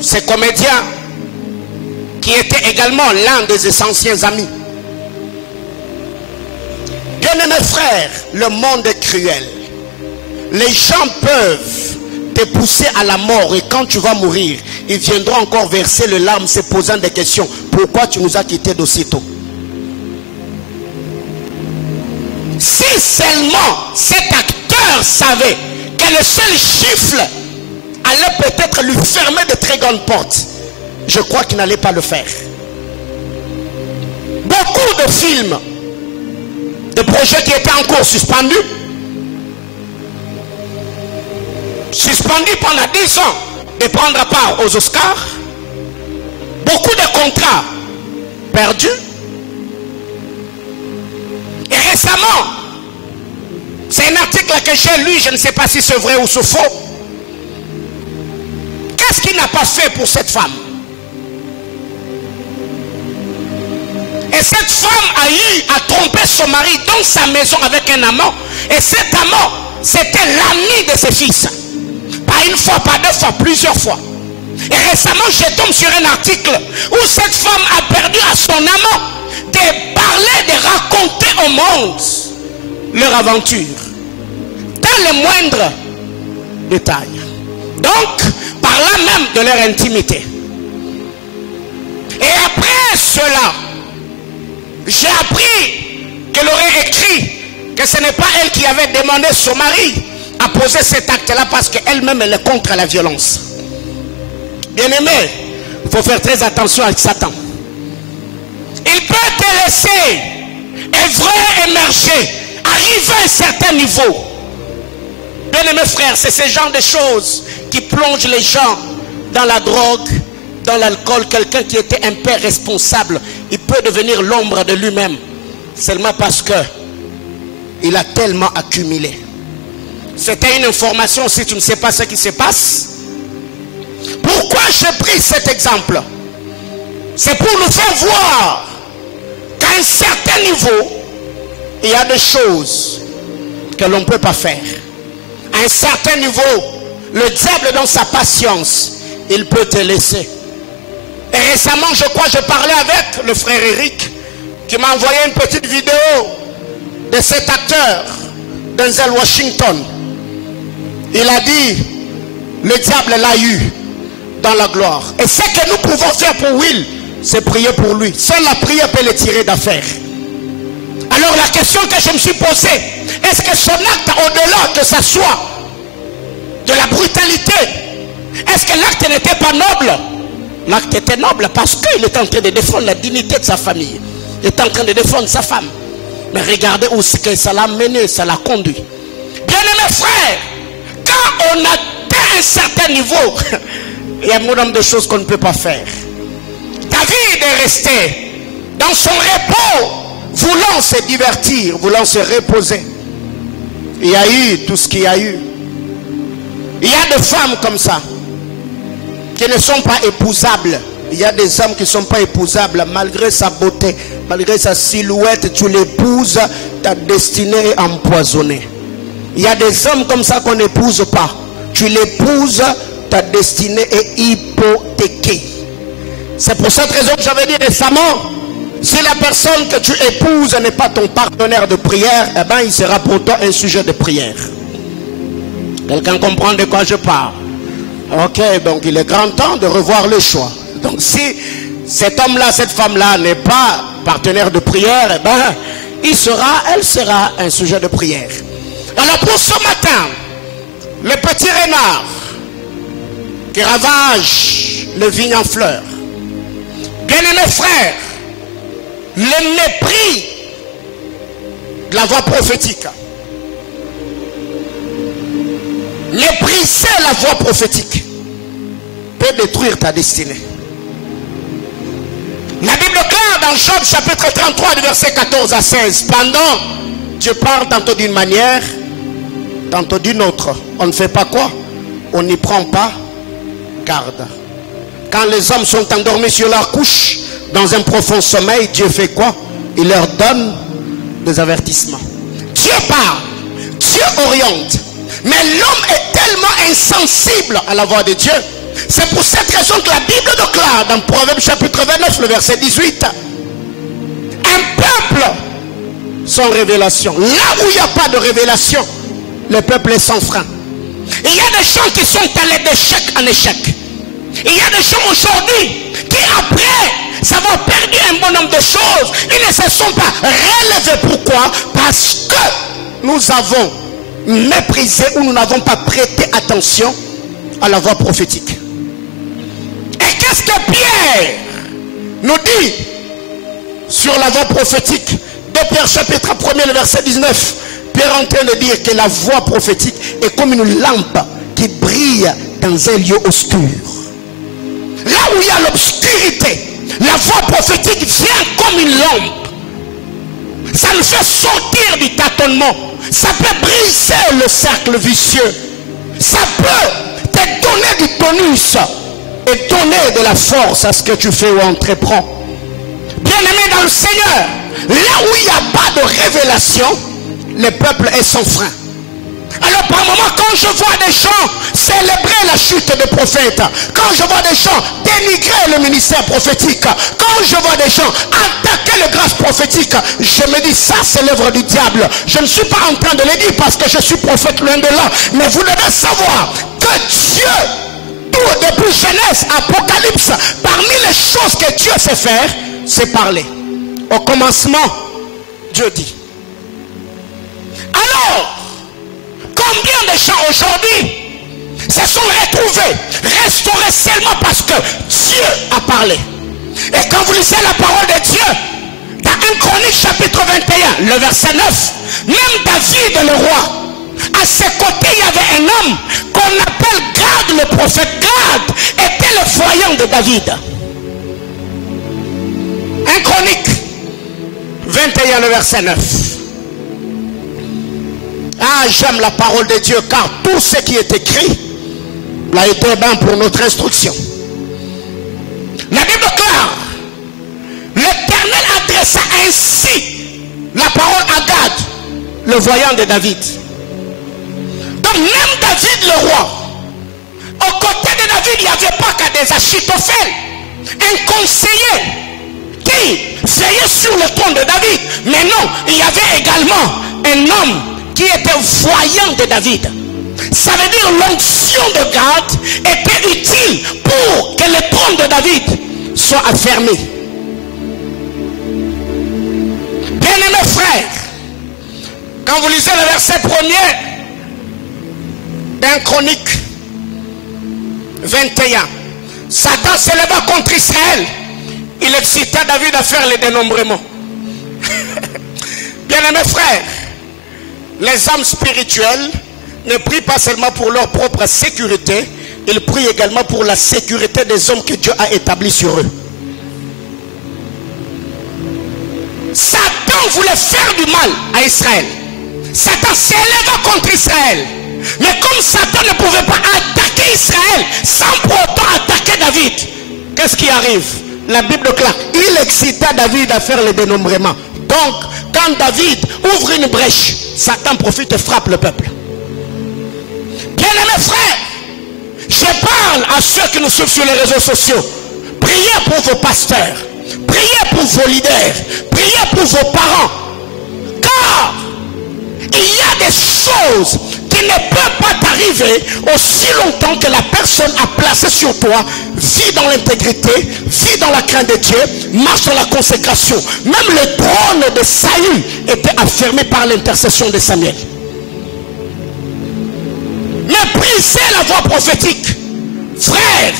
Ces comédiens, qui étaient également l'un de ses anciens amis. Bien-aimés frères, le monde est cruel. Les gens peuvent te pousser à la mort, et quand tu vas mourir, ils viendront encore verser les larmes, se posant des questions. Pourquoi tu nous as quittés d'aussitôt? Si seulement cet acteur savait que le seul gifle allait peut-être lui fermer de très grandes portes, je crois qu'il n'allait pas le faire. Beaucoup de films, de projets qui étaient en cours suspendus pendant 10 ans de prendre part aux Oscars, beaucoup de contrats perdus. Et récemment, c'est un article que j'ai lu, je ne sais pas si c'est vrai ou c'est faux. Qu'est-ce qu'il n'a pas fait pour cette femme? Et cette femme a eu à tromper son mari dans sa maison avec un amant. Et cet amant, c'était l'ami de ses fils. Pas une fois, pas deux fois, plusieurs fois. Et récemment, je tombe sur un article où cette femme a perdu à son amant de parler, de raconter au monde leur aventure dans les moindres détails. Donc, par là même de leur intimité. Et après cela, j'ai appris qu'elle aurait écrit que ce n'est pas elle qui avait demandé son mari à poser cet acte-là parce qu'elle-même elle est contre la violence. Bien-aimé, il faut faire très attention avec Satan. Il peut te laisser œuvrer, émerger, arriver à un certain niveau. Bien-aimés frères, c'est ce genre de choses qui plongent les gens dans la drogue, dans l'alcool. Quelqu'un qui était un père responsable, il peut devenir l'ombre de lui-même seulement parce que il a tellement accumulé. C'était une information. Si tu ne sais pas ce qui se passe, pourquoi j'ai pris cet exemple? C'est pour nous faire voir qu'à un certain niveau, il y a des choses que l'on ne peut pas faire. À un certain niveau, le diable dans sa patience, il peut te laisser. Et récemment, je crois, je parlais avec le frère Eric qui m'a envoyé une petite vidéo de cet acteur, Denzel Washington. Il a dit, le diable l'a eu dans la gloire. Et ce que nous pouvons faire pour Will, c'est prier pour lui. Seule la prière peut le tirer d'affaire. Alors la question que je me suis posée, est-ce que son acte, au-delà que ça soit de la brutalité, est-ce que l'acte n'était pas noble? L'acte était noble parce qu'il était en train de défendre la dignité de sa famille. Il était en train de défendre sa femme. Mais regardez où ce que ça l'a mené, ça l'a conduit. Bien-aimés frères, quand on atteint un certain niveau, il y a un nombre de choses qu'on ne peut pas faire. David est resté dans son repos, voulant se divertir, voulant se reposer. Il y a eu tout ce qu'il y a eu. Il y a des femmes comme ça qui ne sont pas épousables. Il y a des hommes qui ne sont pas épousables malgré sa beauté, malgré sa silhouette. Tu l'épouses, ta destinée est empoisonnée. Il y a des hommes comme ça qu'on n'épouse pas. Tu l'épouses, ta destinée est hypothéquée. C'est pour cette raison que j'avais dit récemment, si la personne que tu épouses n'est pas ton partenaire de prière, eh ben il sera pour toi un sujet de prière. Quelqu'un comprend de quoi je parle? Ok, donc il est grand temps de revoir le choix. Donc si cet homme-là, cette femme-là n'est pas partenaire de prière, eh ben elle sera un sujet de prière. Alors pour ce matin, le petit renard qui ravage le vigne en fleurs, bien-aimés frères, le mépris de la voix prophétique, mépriser la voix prophétique peut détruire ta destinée. La Bible claire dans Job chapitre 33 du verset 14 à 16. Pendant, Dieu parle tantôt d'une manière, tantôt d'une autre. On ne fait pas quoi? On n'y prend pas garde. Quand les hommes sont endormis sur leur couche, dans un profond sommeil, Dieu fait quoi? Il leur donne des avertissements. Dieu parle, Dieu oriente. Mais l'homme est tellement insensible à la voix de Dieu. C'est pour cette raison que la Bible déclare dans Proverbe chapitre 29, le verset 18. Un peuple sans révélation. Là où il n'y a pas de révélation, le peuple est sans frein. Il y a des gens qui sont allés d'échec en échec. Il y a des gens aujourd'hui qui après avoir perdu un bon nombre de choses, ils ne se sont pas relevés. Pourquoi? Parce que nous avons méprisé ou nous n'avons pas prêté attention à la voix prophétique. Et qu'est-ce que Pierre nous dit sur la voix prophétique? De Pierre chapitre 1er, le verset 19. Pierre est en train de dire que la voix prophétique est comme une lampe qui brille dans un lieu obscur. Là où il y a l'obscurité, la voix prophétique vient comme une lampe. Ça nous fait sortir du tâtonnement. Ça peut briser le cercle vicieux. Ça peut te donner du tonus et donner de la force à ce que tu fais ou entreprends. Bien-aimé dans le Seigneur, là où il n'y a pas de révélation, le peuple est sans frein. Alors par moment, quand je vois des gens célébrer la chute des prophètes, quand je vois des gens dénigrer le ministère prophétique, quand je vois des gens attaquer les grâces prophétiques, je me dis ça c'est l'œuvre du diable. Je ne suis pas en train de le dire parce que je suis prophète loin de là, mais vous devez savoir que Dieu, tout depuis Genèse, Apocalypse, parmi les choses que Dieu sait faire, c'est parler. Au commencement, Dieu dit. Alors, combien de gens aujourd'hui se sont retrouvés, restaurés seulement parce que Dieu a parlé? Et quand vous lisez la parole de Dieu, dans 1 Chronique chapitre 21, le verset 9, même David le roi, à ses côtés il y avait un homme qu'on appelle Gad le prophète. Gad était le voyant de David. 1 Chronique 21, le verset 9. Ah, j'aime la parole de Dieu, car tout ce qui est écrit a été bien pour notre instruction. La Bible déclare, l'Éternel adressa ainsi la parole à Gad, le voyant de David. Donc même David le roi, aux côtés de David, il n'y avait pas qu'à des Achitophel, un conseiller qui veillait sur le trône de David. Mais non, il y avait également un homme qui était voyant de David. Ça veut dire l'onction de Gad était utile pour que le trône de David soit affermi. Bien-aimés frères, quand vous lisez le verset 1er d'un Chronique 21, Satan s'éleva contre Israël. Il excita David à faire les dénombrements. Bien-aimés frères, les âmes spirituelles ne prient pas seulement pour leur propre sécurité, ils prient également pour la sécurité des hommes que Dieu a établis sur eux. Satan voulait faire du mal à Israël. Satan s'éleva contre Israël. Mais comme Satan ne pouvait pas attaquer Israël sans pour autant attaquer David, qu'est-ce qui arrive? La Bible déclare, il excita David à faire le dénombrement. Donc, quand David ouvre une brèche, Satan profite et frappe le peuple. Bien-aimés frères, je parle à ceux qui nous suivent sur les réseaux sociaux. Priez pour vos pasteurs, priez pour vos leaders, priez pour vos parents. Car il y a des choses qui ne peuvent pas t'arriver aussi longtemps que la personne a placé sur toi vit dans l'intégrité, vit dans la crainte de Dieu, marche dans la consécration. Même le trône de Saül était affermé par l'intercession de Samuel. Mépriser la voix prophétique, frère,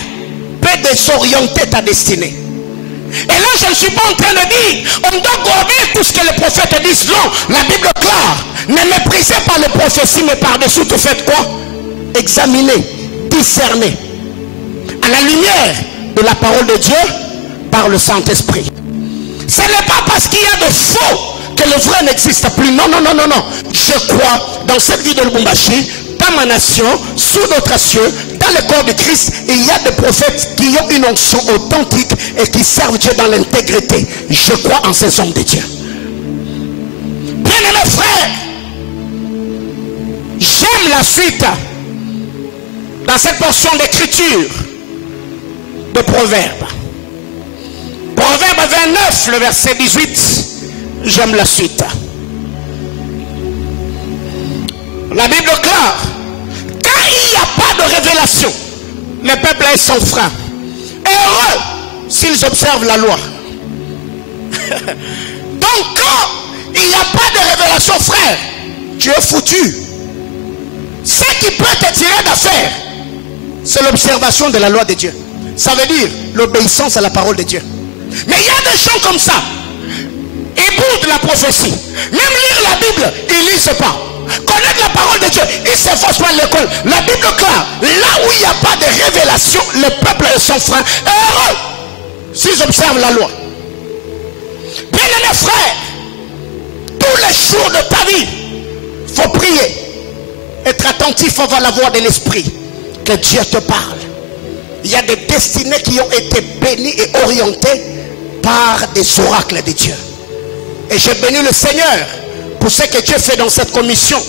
peut désorienter ta destinée. Et là, je ne suis pas en train de dire on doit gober tout ce que les prophètes disent. Non, la Bible clare. Ne méprisez pas les prophéties, mais par-dessus tout faites quoi? Examinez, discernez. À la lumière de la parole de Dieu, par le Saint-Esprit. Ce n'est pas parce qu'il y a de faux que le vrai n'existe plus. Non, non, non, non, non. Je crois dans cette vie de Lubumbashi, dans ma nation, sous notre cieux, dans le corps de Christ, il y a des prophètes qui ont une onction authentique et qui servent Dieu dans l'intégrité. Je crois en ces hommes de Dieu. Bien-aimés frères, j'aime la suite dans cette portion d'écriture de Proverbes. Proverbe 29, le verset 18, j'aime la suite. La Bible clare, quand il n'y a pas de révélation, le peuple est sans frein. Heureux s'ils observent la loi. Donc quand il n'y a pas de révélation, frère, tu es foutu. Ce qui peut te tirer d'affaire, c'est l'observation de la loi de Dieu. Ça veut dire l'obéissance à la parole de Dieu. Mais il y a des gens comme ça, ils boudent la prophétie. Même lire la Bible, ils ne lisent pas. Connaître la parole de Dieu, ils s'efforcent pas à l'école. La Bible clare, là où il n'y a pas de révélation, le peuple est sans frein. Heureux s'ils observent la loi. Bien-aimés frères, tous les jours de ta vie, il faut prier. Être attentif à la voix de l'esprit. Que Dieu te parle. Il y a des destinées qui ont été bénies et orientées par des oracles de Dieu. Et j'ai béni le Seigneur pour ce que Dieu fait dans cette commission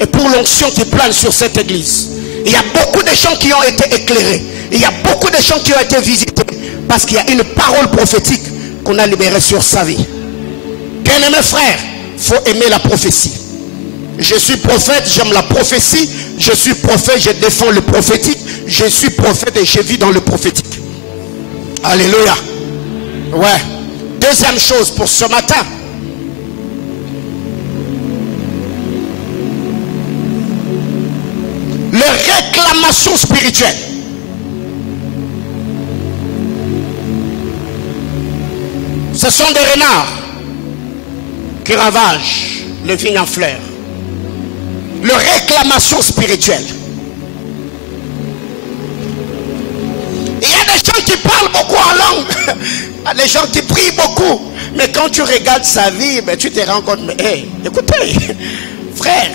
et pour l'onction qui plane sur cette église. Il y a beaucoup de gens qui ont été éclairés. Il y a beaucoup de gens qui ont été visités parce qu'il y a une parole prophétique qu'on a libérée sur sa vie. Bien-aimés frères, il faut aimer la prophétie. Je suis prophète, j'aime la prophétie. Je suis prophète, je défends le prophétique. Je suis prophète et je vis dans le prophétique. Alléluia. Ouais. Deuxième chose pour ce matin. Les réclamations spirituelles. Ce sont des renards qui ravagent les vignes en fleurs. Les réclamations spirituelles. Il y a des gens qui parlent beaucoup en langue. Il y a des gens qui prient beaucoup. Mais quand tu regardes sa vie, ben, tu te rends compte, mais hey, écoutez, frère,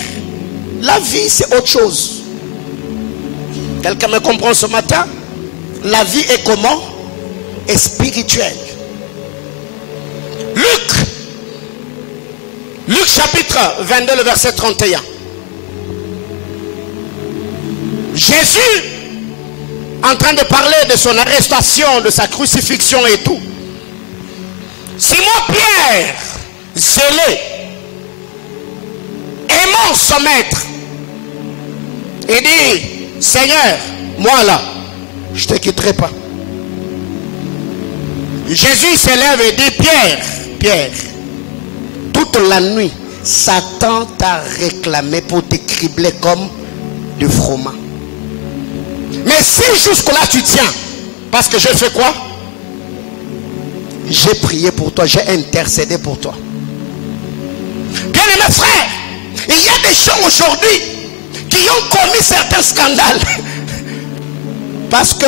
la vie c'est autre chose. Quelqu'un me comprend ce matin? La vie est comment? Est spirituelle. Luc chapitre 22, le verset 31. Jésus, en train de parler de son arrestation, de sa crucifixion et tout. Simon Pierre, zélé, aimant son maître, Il dit, Seigneur, moi là, je ne te quitterai pas. Jésus se lève et dit, Pierre, Pierre, toute la nuit, Satan t'a réclamé pour te cribler comme du froment. Mais si jusque-là tu tiens, parce que j'ai fait quoi? J'ai prié pour toi, j'ai intercédé pour toi. Bien-aimés frères, il y a des gens aujourd'hui qui ont commis certains scandales parce que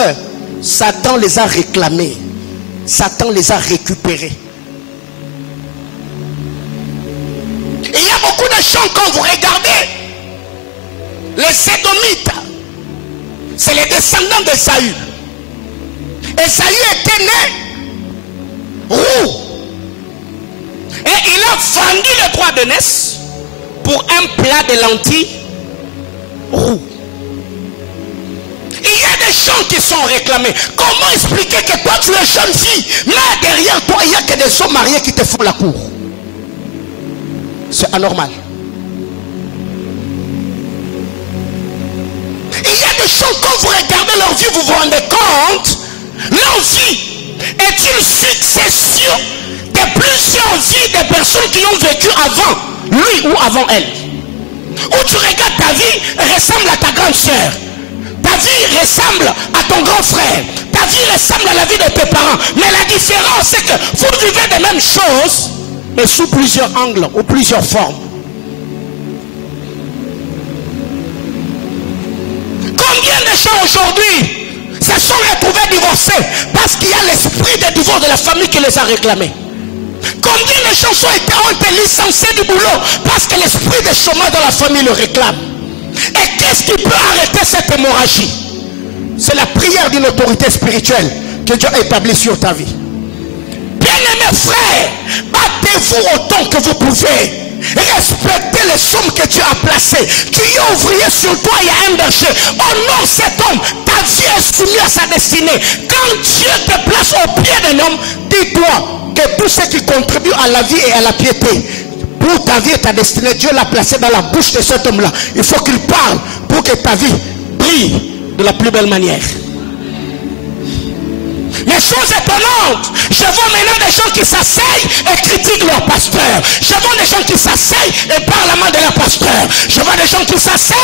Satan les a réclamés, Satan les a récupérés. Et il y a beaucoup de gens, quand vous regardez les Sédomites, c'est les descendants de Saül. Et Saül était né roux. Et il a vendu le droit de naissance pour un plat de lentilles roux. Il y a des gens qui sont réclamés. Comment expliquer que toi tu es jeune fille, mais derrière toi il n'y a que des hommes mariés qui te font la cour? C'est anormal. Il y a des gens, quand vous regardez leur vie, vous vous rendez compte, leur vie est une succession de plusieurs vies de personnes qui ont vécu avant lui ou avant elle. Où tu regardes, ta vie ressemble à ta grande soeur, ta vie ressemble à ton grand frère, ta vie ressemble à la vie de tes parents. Mais la différence, c'est que vous vivez les mêmes choses, mais sous plusieurs angles ou plusieurs formes. Combien de gens aujourd'hui se sont retrouvés divorcés parce qu'il y a l'esprit de divorce de la famille qui les a réclamés? Combien de gens ont été licenciés du boulot parce que l'esprit de chômage dans la famille le réclame? Et qu'est-ce qui peut arrêter cette hémorragie? C'est la prière d'une autorité spirituelle que Dieu a établie sur ta vie. Bien-aimés frères, battez-vous autant que vous pouvez. Respectez les sommes que Dieu a placées. Tu es ouvrier, sur toi il y a un berger. Honore cet homme. Ta vie est soumise à sa destinée. Quand Dieu te place au pied d'un homme, dis-toi que tout ce qui contribue à la vie et à la piété, pour ta vie et ta destinée, Dieu l'a placé dans la bouche de cet homme-là. Il faut qu'il parle pour que ta vie brille de la plus belle manière. Mais chose étonnante, je vois maintenant des gens qui s'asseyent et critiquent leur pasteur. Je vois des gens qui s'asseyent et parlent à la main de leur pasteur. Je vois des gens qui s'asseyent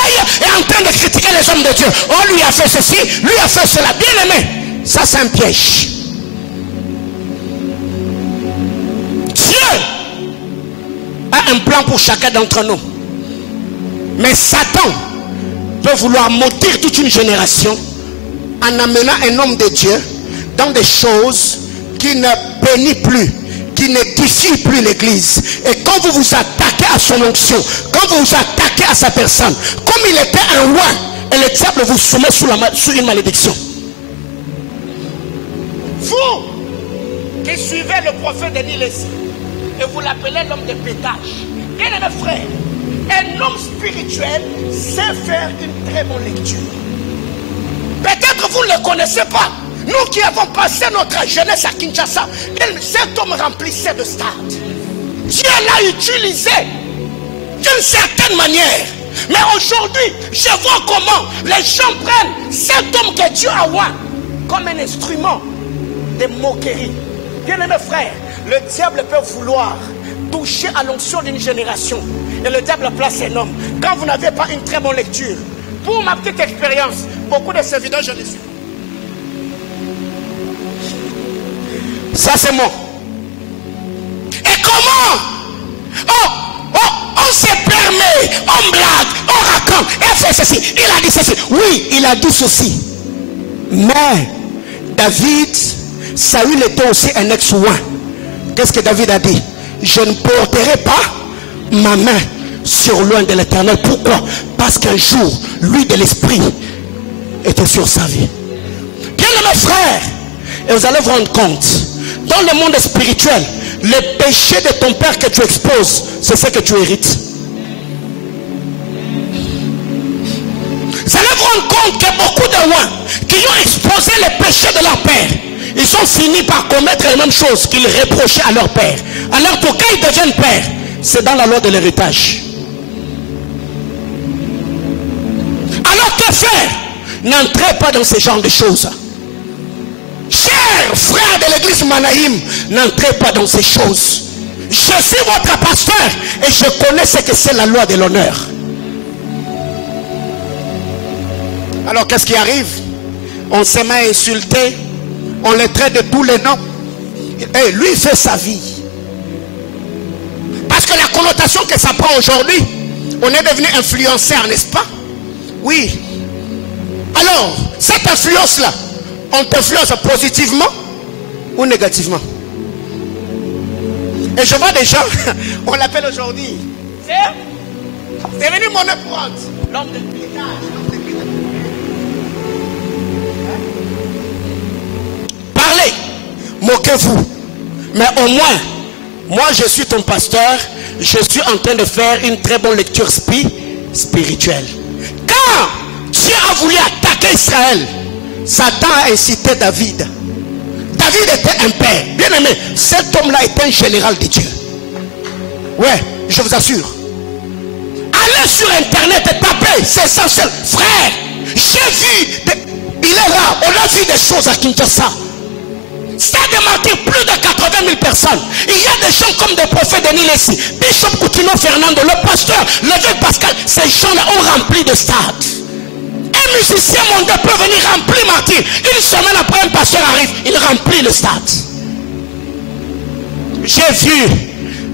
et en train de critiquer les hommes de Dieu. Oh, lui a fait ceci, lui a fait cela. Bien aimé, ça c'est un piège. Dieu a un plan pour chacun d'entre nous. Mais Satan peut vouloir maudire toute une génération en amenant un homme de Dieu dans des choses qui ne bénissent plus, qui n'édifient plus l'église. Et quand vous vous attaquez à son onction, quand vous vous attaquez à sa personne, comme il était un roi, et le diable vous soumet sous une malédiction. Vous qui suivez le prophète de Nilesi et vous l'appelez l'homme de pétage, bien aimé frère, un homme spirituel sait faire une très bonne lecture. Peut-être vous ne le connaissez pas. Nous qui avons passé notre jeunesse à Kinshasa, cet homme remplissait de stades. Dieu l'a utilisé d'une certaine manière. Mais aujourd'hui, je vois comment les gens prennent cet homme que Dieu a oint comme un instrument de moquerie. Bien-aimés frères, le diable peut vouloir toucher à l'onction d'une génération. Et le diable place un homme. Quand vous n'avez pas une très bonne lecture, pour ma petite expérience, beaucoup de ces vidéos, je les suis. Ça c'est moi. Et comment on se permet, on blague, on raconte, et fait ceci, il a dit ceci. Oui, il a dit ceci. Mais David, Saül était aussi un ex-roi. Qu'est-ce que David a dit? Je ne porterai pas ma main sur l'oint de l'Éternel. Pourquoi? Parce qu'un jour, lui de l'esprit était sur sa vie. Bien mes frères, et vous allez vous rendre compte, dans le monde spirituel, le péché de ton père que tu exposes, c'est ce que tu hérites. Vous allez vous rendre compte que beaucoup de rois qui ont exposé le péché de leur père, ils ont fini par commettre les mêmes choses qu'ils reprochaient à leur père. Alors que quand ils deviennent pères, c'est dans la loi de l'héritage. Alors bien faire. N'entrez pas dans ce genre de choses. Chers frères de l'église Manaïm, n'entrez pas dans ces choses. Je suis votre pasteur et je connais ce que c'est la loi de l'honneur. Alors qu'est-ce qui arrive? On se met à insulter, on les traite de tous les noms. Et lui, il fait sa vie. Parce que la connotation que ça prend aujourd'hui, on est devenu influenceur, n'est-ce pas? Oui. Alors, cette influence-là, on t'influence positivement ou négativement? Et je vois des gens, on l'appelle aujourd'hui, c'est venu mon épouse, l'homme de village. Parlez, moquez-vous. Mais au moins, moi je suis ton pasteur, je suis en train de faire une très bonne lecture spirituelle. Quand Dieu a voulu attaquer Israël, Satan a incité David. David était un père. Bien aimé, cet homme-là était un général de Dieu. Ouais, je vous assure. Allez sur internet et tapez, c'est essentiel. Frère, j'ai vu, il est là, on a vu des choses à Kinshasa. Ça a démarqué plus de 80 000 personnes. Il y a des gens comme des prophètes de Nilessi, Bishop Coutinho Fernando, le pasteur, l'évêque Pascal. Ces gens-là ont rempli de stades. Un musicien mondial peut venir remplir Martyr. Une semaine après, un pasteur arrive, il remplit le stade. J'ai vu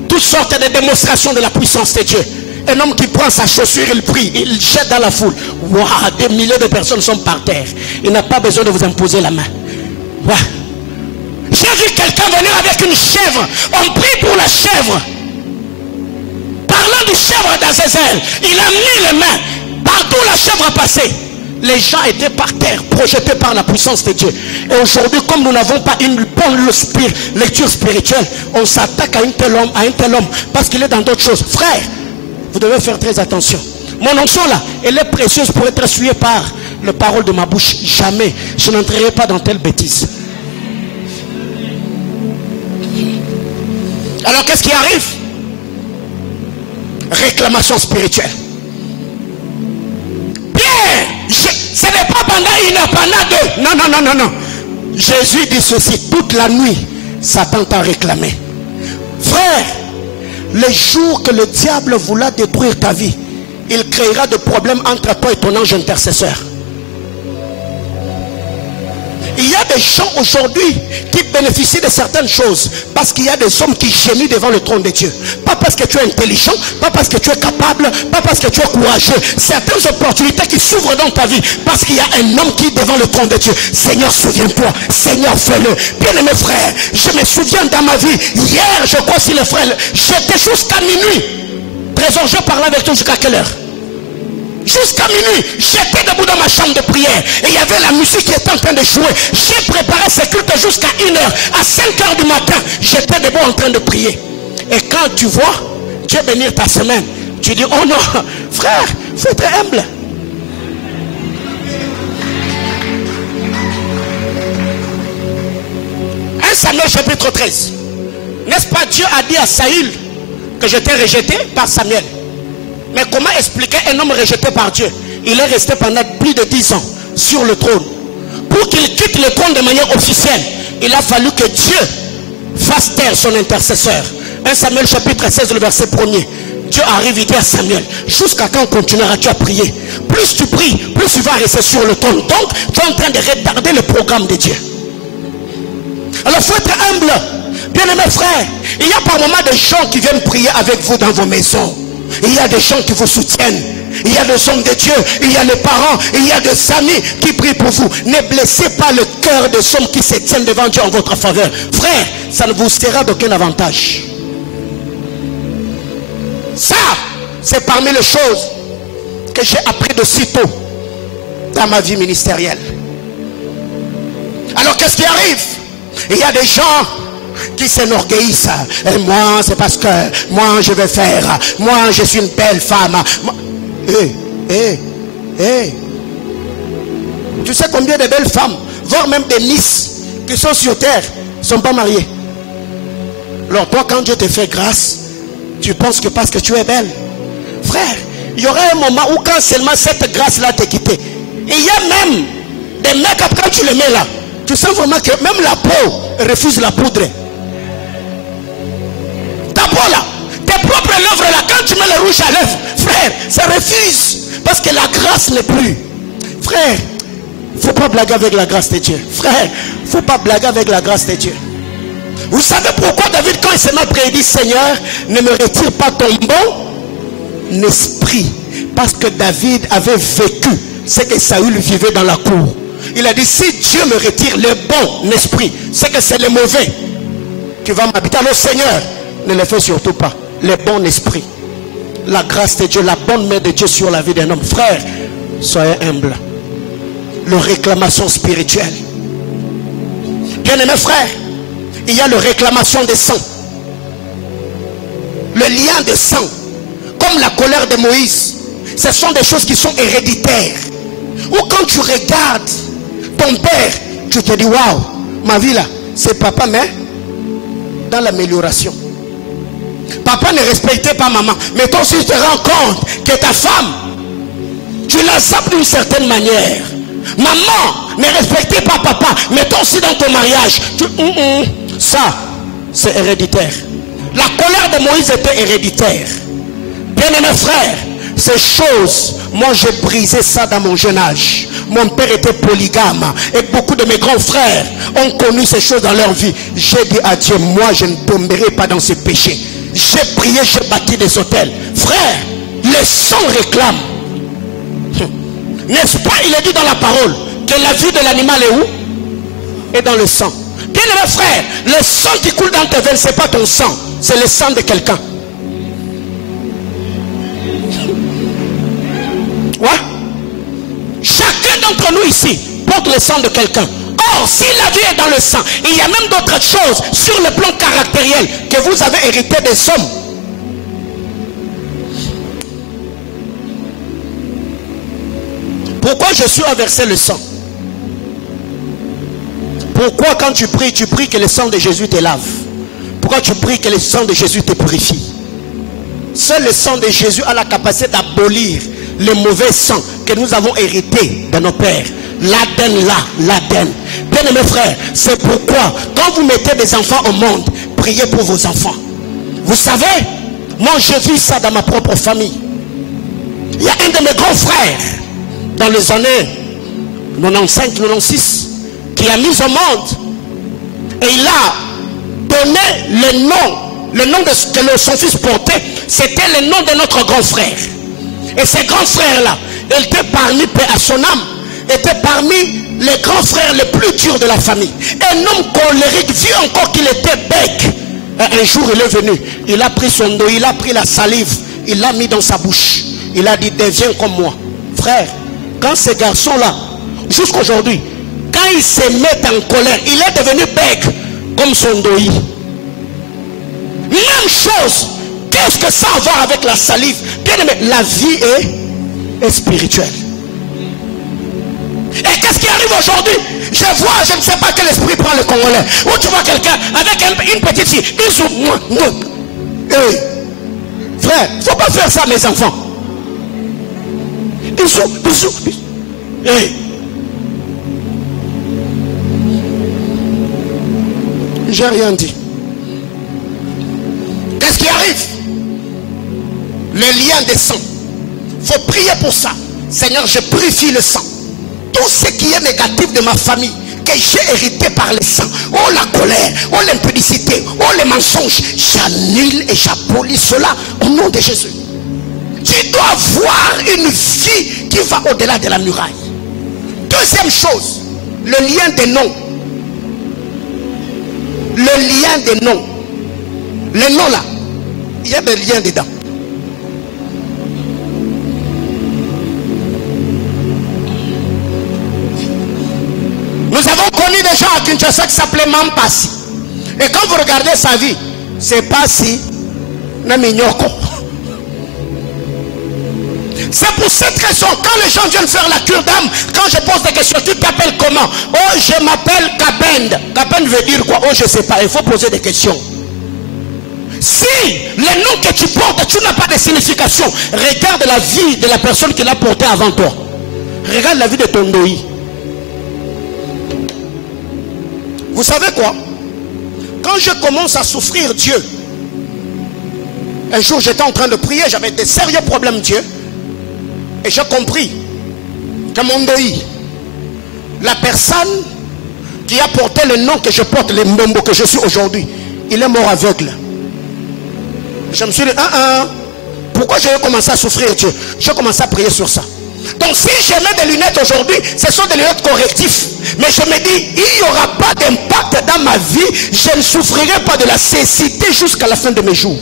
toutes sortes de démonstrations de la puissance de Dieu. Un homme qui prend sa chaussure, il prie, il jette dans la foule. Wow, des milliers de personnes sont par terre. Il n'a pas besoin de vous imposer la main. Wow. J'ai vu quelqu'un venir avec une chèvre. On prie pour la chèvre. Parlant du chèvre d'Azazel, il a mis les mains. Partout la chèvre a passé. Les gens étaient par terre, projetés par la puissance de Dieu. Et aujourd'hui, comme nous n'avons pas une bonne lecture spirituelle, on s'attaque à un tel homme parce qu'il est dans d'autres choses. Frère, vous devez faire très attention. Mon onction là, elle est précieuse pour être essuyée par les paroles de ma bouche. Jamais, je n'entrerai pas dans telle bêtise. Alors qu'est-ce qui arrive? Réclamation spirituelle. Pierre, ce n'est pas pendant une heure, pendant deux. Non. Jésus dit ceci, toute la nuit, Satan t'a réclamé. Frère, le jour que le diable voula détruire ta vie, il créera des problèmes entre toi et ton ange intercesseur. Il y a des gens aujourd'hui qui bénéficient de certaines choses parce qu'il y a des hommes qui gémissent devant le trône de Dieu. Pas parce que tu es intelligent, pas parce que tu es capable, pas parce que tu es courageux. Certaines opportunités qui s'ouvrent dans ta vie parce qu'il y a un homme qui est devant le trône de Dieu. Seigneur, souviens-toi. Seigneur, fais-le. Bien-aimé frère, je me souviens dans ma vie. Hier, je crois si les frères, j'étais jusqu'à minuit. Trésor, je parlais avec toi jusqu'à quelle heure? Jusqu'à minuit, j'étais debout dans ma chambre de prière et il y avait la musique qui était en train de jouer. J'ai préparé ce culte jusqu'à 1h. À 5h du matin, j'étais debout en train de prier. Et quand tu vois Dieu bénir ta semaine, tu dis, oh non, frère, il faut être humble. Samuel chapitre 13. N'est-ce pas, Dieu a dit à Saül que j'étais rejeté par Samuel. Mais comment expliquer un homme rejeté par Dieu? Il est resté pendant plus de 10 ans sur le trône. Pour qu'il quitte le trône de manière officielle, il a fallu que Dieu fasse taire son intercesseur. 1 Samuel chapitre 16, le verset 1er. Dieu arrive, il dit à Samuel, jusqu'à quand continueras-tu à prier? Plus tu pries, plus tu vas rester sur le trône. Donc, tu es en train de retarder le programme de Dieu. Alors, il faut être humble. Bien-aimés frères, il y a par moments des gens qui viennent prier avec vous dans vos maisons. Il y a des gens qui vous soutiennent. Il y a des hommes de Dieu. Il y a les parents. Il y a des amis qui prient pour vous. Ne blessez pas le cœur des hommes qui se tiennent devant Dieu en votre faveur. Frère, ça ne vous sera d'aucun avantage. Ça, c'est parmi les choses que j'ai appris de si tôt dans ma vie ministérielle. Alors qu'est-ce qui arrive? Il y a des gens qui s'enorgueillissent. Et moi, c'est parce que moi, je vais faire. Moi, je suis une belle femme. Tu sais combien de belles femmes, voire même des Miss qui sont sur terre, ne sont pas mariées. Alors toi, quand Dieu te fait grâce, tu penses que parce que tu es belle. Frère, il y aura un moment où quand seulement cette grâce-là t'est quittée, Il y a même des make-up, quand tu les mets là, tu sens vraiment que même la peau refuse la poudre. Ta peau là, tes propres lèvres là, quand tu mets le rouge à lèvres, frère, ça refuse. Parce que la grâce n'est plus. Frère, il ne faut pas blaguer avec la grâce de Dieu. Frère, il ne faut pas blaguer avec la grâce de Dieu. Vous savez pourquoi David, quand il s'est mis à prier, il dit, Seigneur, ne me retire pas ton bon esprit. Parce que David avait vécu ce que Saül vivait dans la cour. Il a dit, si Dieu me retire le bon esprit, c'est que c'est le mauvais qui va m'habiter. Alors Seigneur, ne le fais surtout pas. Le bon esprit, la grâce de Dieu, la bonne main de Dieu sur la vie d'un homme. Frère, soyez humble. La réclamation spirituelle. Bien-aimés frères, il y a la réclamation des sang. Le lien de sang, comme la colère de Moïse, ce sont des choses qui sont héréditaires. Ou quand tu regardes ton père, tu te dis, waouh, ma vie là, c'est papa, mais dans l'amélioration. Papa ne respectait pas maman, mais toi aussi tu te rends compte que ta femme, tu la sapes d'une certaine manière. Maman ne respectait pas papa, mais toi aussi dans ton mariage, ça, c'est héréditaire. La colère de Moïse était héréditaire. Bien-aimés frères, ces choses, moi j'ai brisé ça dans mon jeune âge. Mon père était polygame et beaucoup de mes grands frères ont connu ces choses dans leur vie. J'ai dit à Dieu, moi je ne tomberai pas dans ces péchés. J'ai prié, j'ai bâti des hôtels. Frère, le sang réclame. N'est-ce pas, il est dit dans la parole que la vie de l'animal est où? Est dans le sang. Bien aimé frère, le sang qui coule dans tes veines, ce n'est pas ton sang, c'est le sang de quelqu'un. Ouais? Chacun d'entre nous ici porte le sang de quelqu'un. Or, si la vie est dans le sang, il y a même d'autres choses sur le plan caractériel que vous avez hérité des hommes. Pourquoi je suis à verser le sang? Pourquoi quand tu pries que le sang de Jésus te lave? Pourquoi tu pries que le sang de Jésus te purifie? Seul le sang de Jésus a la capacité d'abolir le mauvais sang que nous avons hérité de nos pères. L'Aden là, l'Aden. Bien aimés frères, c'est pourquoi quand vous mettez des enfants au monde, priez pour vos enfants. Vous savez, moi j'ai vu ça dans ma propre famille. Il y a un de mes grands frères dans les années 95-96 qui a mis au monde et il a donné le nom de ce que son fils portait, c'était le nom de notre grand frère. Et ce grand frère là, il était parmi, paix à son âme, était parmi les grands frères les plus durs de la famille. Un homme colérique, vu encore qu'il était bec. Un jour il est venu, il a pris son dos, il a pris la salive, il l'a mis dans sa bouche, il a dit deviens comme moi. Frère, quand ces garçons là, jusqu'aujourd'hui, quand ils se mettent en colère, il est devenu bec comme son dos. Même chose. Qu'est-ce que ça a à voir avec la salive? Bien aimé, la vie est spirituelle. Et qu'est-ce qui arrive aujourd'hui? Je vois, je ne sais pas quel esprit prend le Congolais. Où tu vois quelqu'un avec une petite fille. Hey, frère, il ne faut pas faire ça mes enfants. Bisous. Hey. J'ai rien dit. Qu'est-ce qui arrive? Le lien des sangs. Il faut prier pour ça. Seigneur, je purifie le sang. Tout ce qui est négatif de ma famille, que j'ai hérité par le sang. Oh la colère, oh l'impudicité, oh les mensonges. J'annule et j'abolis cela au nom de Jésus. Tu dois avoir une vie qui va au-delà de la muraille. Deuxième chose, le lien des noms. Le lien des noms. Les noms là, il y a des liens dedans. Nous avons connu des gens à Kinshasa qui s'appelaient Mampasi. Et quand vous regardez sa vie, c'est pas si Naminyoko. C'est pour cette raison, quand les gens viennent faire la cure d'âme, quand je pose des questions, tu t'appelles comment? Oh, je m'appelle Kabend. Kabend veut dire quoi? Oh, je ne sais pas. Il faut poser des questions. Si le nom que tu portes, tu n'as pas de signification, regarde la vie de la personne qui l'a porté avant toi. Regarde la vie de Tondoï. Vous savez quoi? Quand je commence à souffrir Dieu, un jour j'étais en train de prier, j'avais des sérieux problèmes Dieu, et j'ai compris que Mondoï, la personne qui a porté le nom que je porte, le Mbembo que je suis aujourd'hui, il est mort aveugle. Je me suis dit, pourquoi j'ai commencé à souffrir Dieu? J'ai commencé à prier sur ça. Donc si je mets des lunettes aujourd'hui, ce sont des lunettes correctifs. Mais je me dis, il n'y aura pas d'impact dans ma vie. Je ne souffrirai pas de la cécité jusqu'à la fin de mes jours.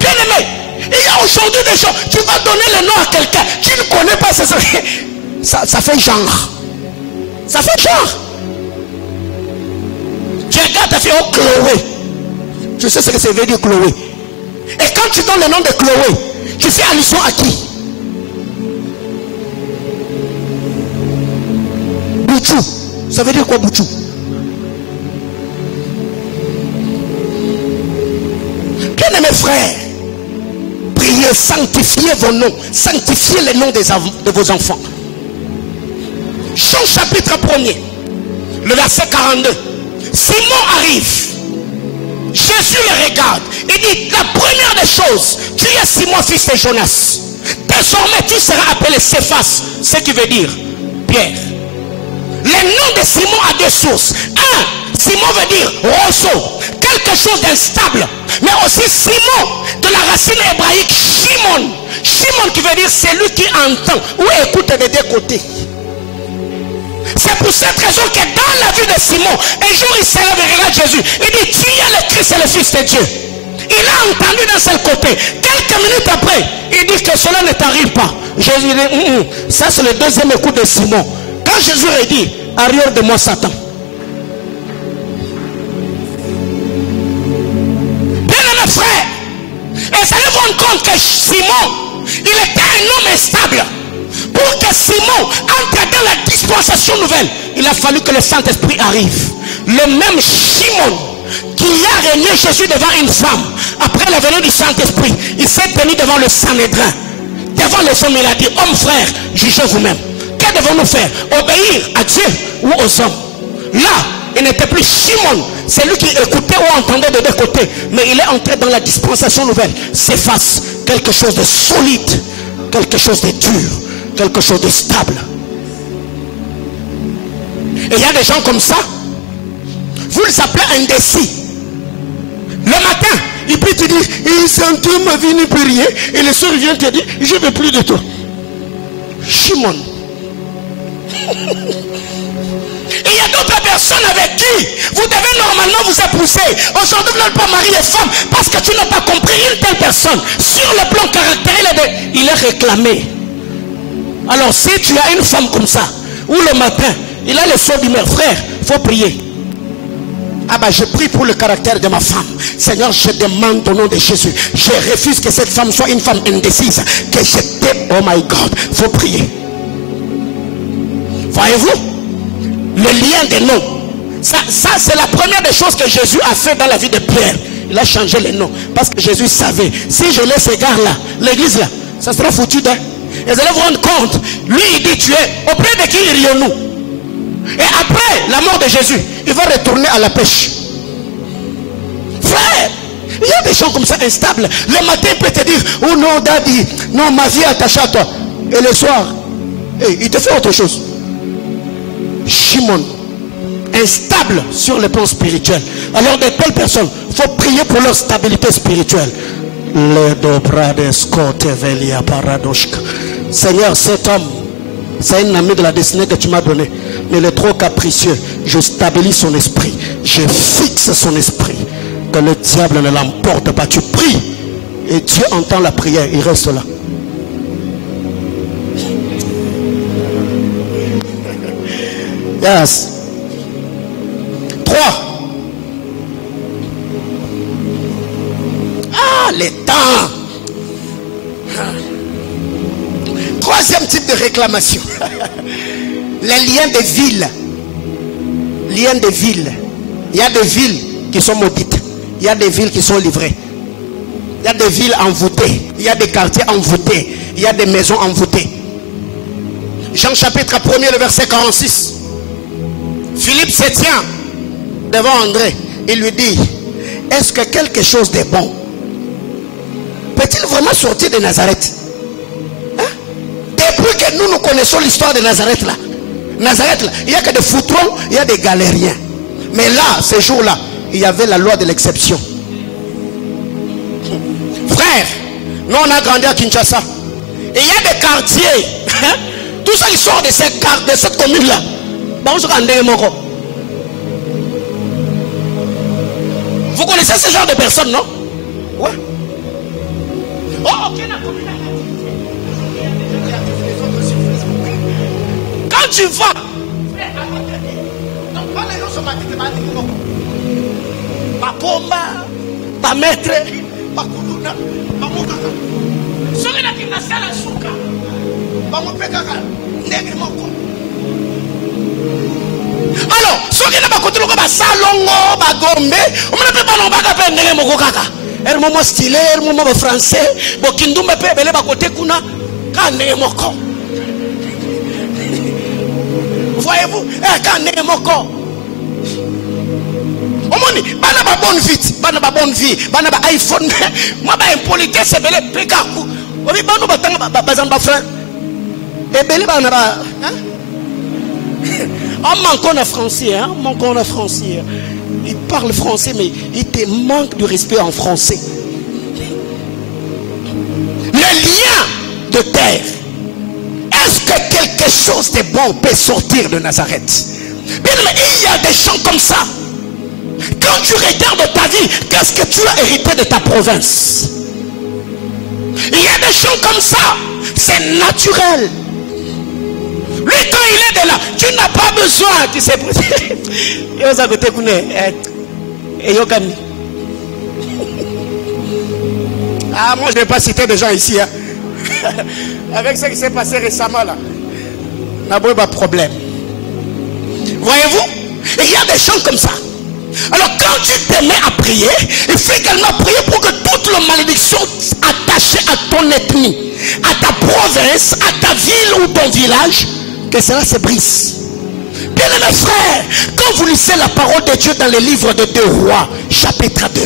Bien aimé, il y a aujourd'hui des gens, tu vas donner le nom à quelqu'un, tu ne connais pas ça fait genre. Ça fait genre. Tu regardes ta fille, oh Chloé. Tu sais ce que ça veut dire Chloé. Et quand tu donnes le nom de Chloé, tu fais allusion à qui? Bouchou. Ça veut dire quoi Bouchou? Bien aimés frères, priez, sanctifiez vos noms, sanctifiez les noms de vos enfants. Jean chapitre 1er, le verset 42. Simon arrive. Jésus le regarde. Il dit, la première des choses, tu es Simon fils de Jonas. Désormais tu seras appelé Céphas, ce qui veut dire Pierre. Le nom de Simon a deux sources. Un, Simon veut dire roseau, quelque chose d'instable. Mais aussi Simon, de la racine hébraïque Shimon. Shimon qui veut dire celui qui entend ou écoute des deux côtés. C'est pour cette raison que dans la vie de Simon, un jour il se lève et regarde Jésus. Il dit, tu es le Christ et le Fils de Dieu. Il a entendu d'un seul côté. Quelques minutes après, il dit que cela ne t'arrive pas. Jésus dit, ça c'est le deuxième écoute de Simon. Quand Jésus a dit, arrière de moi Satan. Bien-aimés frères, et vous allez vous rendre compte que Simon, il était un homme instable. Pour que Simon entre dans la dispensation nouvelle, il a fallu que le Saint-Esprit arrive. Le même Shimon qui a régné Jésus devant une femme, après la venue du Saint-Esprit, il s'est tenu devant le Sanhédrin, devant les hommes. Il a dit, hommes frères, jugez vous-même. Que devons-nous faire? Obéir à Dieu ou aux hommes? Là, il n'était plus Shimon, c'est lui qui écoutait ou entendait de deux côtés, mais il est entré dans la dispensation nouvelle. S'efface quelque chose de solide, quelque chose de dur, quelque chose de stable. Et il y a des gens comme ça, vous les appelez indécis. Le matin, il peut te dire, il sentait ma vie ne peut rien. Et le soir vient te dire, je ne veux plus de toi. Shimon. Et il y a d'autres personnes avec qui vous devez normalement vous épouser. Aujourd'hui, vous n'êtes pas mari et femme parce que tu n'as pas compris une telle personne. Sur le plan caractériel, il est réclamé. Alors si tu as une femme comme ça, ou le matin, il a le soir d'humeur, frère, il faut prier. Ah bah je prie pour le caractère de ma femme. Seigneur, je demande au nom de Jésus. Je refuse que cette femme soit une femme indécise. Que je t'aime, oh my God. Il faut prier. Voyez-vous, le lien des noms. Ça c'est la première des choses que Jésus a fait dans la vie de Pierre. Il a changé les noms. Parce que Jésus savait, si je laisse ces gars-là, l'église là, ça sera foutu d'un. Et vous allez vous rendre compte, lui il dit tu es, auprès de qui irions-nous? Et après la mort de Jésus, il va retourner à la pêche. Frère, il y a des gens comme ça instables. Le matin il peut te dire, oh non daddy, non ma vie est attachée à toi. Et le soir, il te fait autre chose. Shimon, instable sur le plan spirituel. Alors de telles personnes, il faut prier pour leur stabilité spirituelle. Seigneur, cet homme, c'est un ami de la destinée que tu m'as donné, mais il est trop capricieux. Je stabilise son esprit, je fixe son esprit, que le diable ne l'emporte pas. Tu pries et Dieu entend la prière, il reste là. Yes. 3. Ah, les temps. Troisième type de réclamation. Les liens de ville. Liens de ville. Il y a des villes qui sont maudites. Il y a des villes qui sont livrées. Il y a des villes envoûtées. Il y a des quartiers envoûtés. Il y a des maisons envoûtées. Jean chapitre 1er, le verset 46. Philippe se tient devant André. Il lui dit, est-ce que quelque chose de bon peut-il vraiment sortir de Nazareth? Hein? Depuis que nous connaissons l'histoire de Nazareth là, il n'y a que des foutrons, il y a des galériens. Mais là, ces jours-là, il y avait la loi de l'exception. Frère, nous on a grandi à Kinshasa. Et il y a des quartiers, hein? Tout ça qui sort de cette commune-là. Vous connaissez ce genre de personnes, non? Ouais. Oh, ok, quand tu vas, ma pomba, ma maître, ma kuluna, ma mokaka. Soki na kinga la suka, ma mopekaka, ndenge moko. Alors, soki na bakotelo ko ba salongo, ba gombe, on me peut pas non ba ka ndenge moko kaka. Er momo stylé, er momo français, bo kindumba pe bele ba kote kuna ka ndenge moko. Voyez-vous, ka ndenge moko. Omoni, bana ba bonne vie, bana ba iPhone, moi ba impolitesse c'est belé pekaku. Obi bana ba tanga ba zamba frère. Et belé bana ba, hein? On manque en français, hein? On manque en français. Il parle français mais il te manque de respect en français. Le lien de terre. Est-ce que quelque chose de bon peut sortir de Nazareth? Bien, mais il y a des gens comme ça. Quand tu regardes ta vie, qu'est-ce que tu as hérité de ta province? Il y a des gens comme ça. C'est naturel. Lui, quand il est de là, tu n'as pas besoin. Tu sais, ah, moi, je ne vais pas citer des gens ici. Hein. Avec ce qui s'est passé récemment, là. On n'a pas de problème. Voyez-vous? Il y a des gens comme ça. Alors quand tu te mets à prier, il faut également prier pour que toutes les malédictions attachées à ton ethnie, à ta province, à ta ville ou ton village, que cela se brise. Bien aimés frères, quand vous lisez la parole de Dieu dans le livre de 2 Rois, chapitre 2,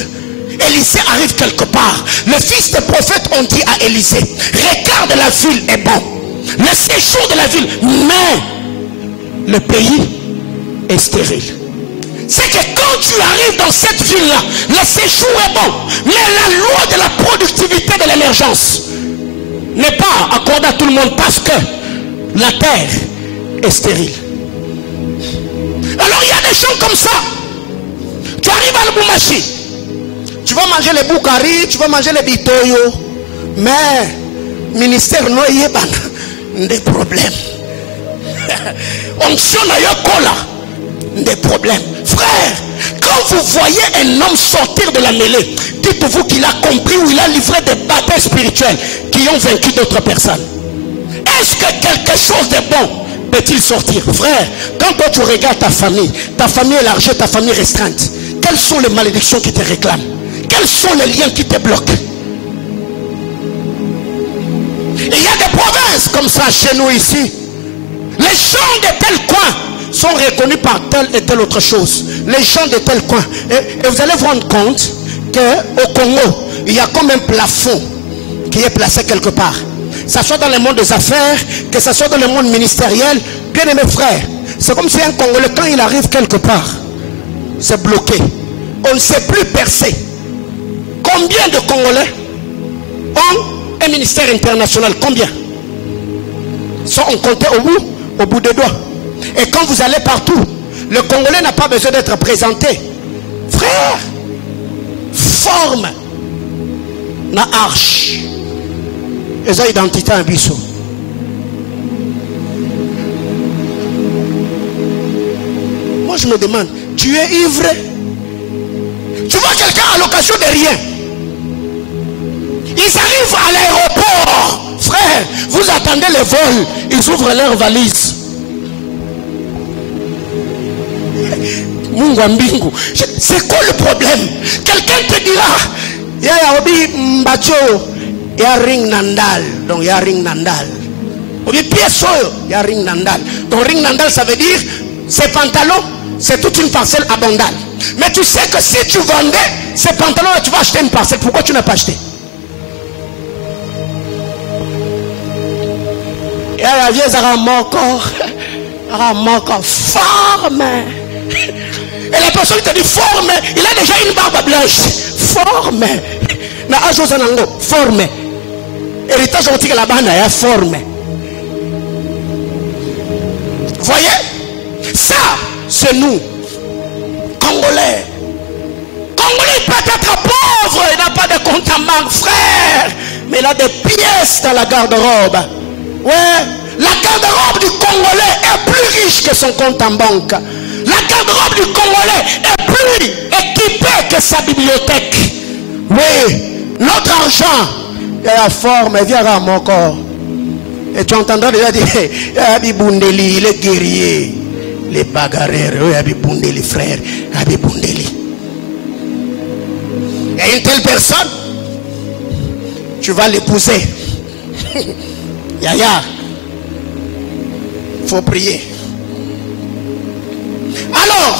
Élisée arrive quelque part. Le fils des prophètes ont dit à Élisée, regarde, la ville est bon, le séjour de la ville, mais le pays est stérile. C'est que quand tu arrives dans cette ville-là, le séjour est bon, mais la loi de la productivité de l'émergence n'est pas accordée à tout le monde parce que la terre est stérile. Alors il y a des gens comme ça. Tu arrives à Lubumbashi, tu vas manger les boukari, tu vas manger les bitoyo, mais ministère noyé des problèmes. Onction n'a des problèmes. Frère, quand vous voyez un homme sortir de la mêlée, dites-vous qu'il a compris ou il a livré des batailles spirituelles qui ont vaincu d'autres personnes. Est-ce que quelque chose de bon peut-il sortir? Frère, quand toi tu regardes ta famille élargie, ta famille restreinte, quelles sont les malédictions qui te réclament? Quels sont les liens qui te bloquent? Il y a des provinces comme ça chez nous ici. Les gens de tel coin sont reconnus par telle et telle autre chose. Les gens de tel coin. Et vous allez vous rendre compte qu'au Congo, il y a comme un plafond qui est placé quelque part. Que ce soit dans le monde des affaires, que ce soit dans le monde ministériel. Bien aimés frères, c'est comme si un Congolais, quand il arrive quelque part, c'est bloqué. On ne sait plus percer. Combien de Congolais ont un ministère international? Combien sont comptés au bout des doigts? Et quand vous allez partout, le Congolais n'a pas besoin d'être présenté. Frère, forme na arche. Et ça, identité en biseau. Moi, je me demande, tu es ivre? Tu vois quelqu'un à l'occasion de rien. Ils arrivent à l'aéroport. Frère, vous attendez le vol. Ils ouvrent leurs valises. C'est quoi le problème? Quelqu'un te dira, il y a obi mbacho, il y a ring nandal, donc il y a ring nandal. Oui, pièce, il y a ring nandal. Donc ring nandal, ça veut dire, ces pantalons, c'est toute une parcelle abondante. Mais tu sais que si tu vendais ces pantalons-là, tu vas acheter une parcelle. Pourquoi tu n'as pas acheté? Et la vieille, ça rend encore forme. Et la personne qui te dit forme, il a déjà une barbe blanche. Forme. Forme. Héritage on dit que la bande est forme. Voyez? Ça, c'est nous. Congolais. Congolais peut être pauvre, il n'a pas de compte en banque, frère. Mais il a des pièces dans la garde-robe. Ouais. La garde-robe du Congolais est plus riche que son compte en banque. La garde-robe du Congolais est plus équipée que sa bibliothèque. Oui, notre argent est la forme, il vient à mon corps. Et tu entendras déjà dire, Abibundeli, les guerriers, les bagarreurs, Abibundeli, frère, Abibundeli. Il y a une telle personne, tu vas l'épouser. Yaya, il faut prier. Alors,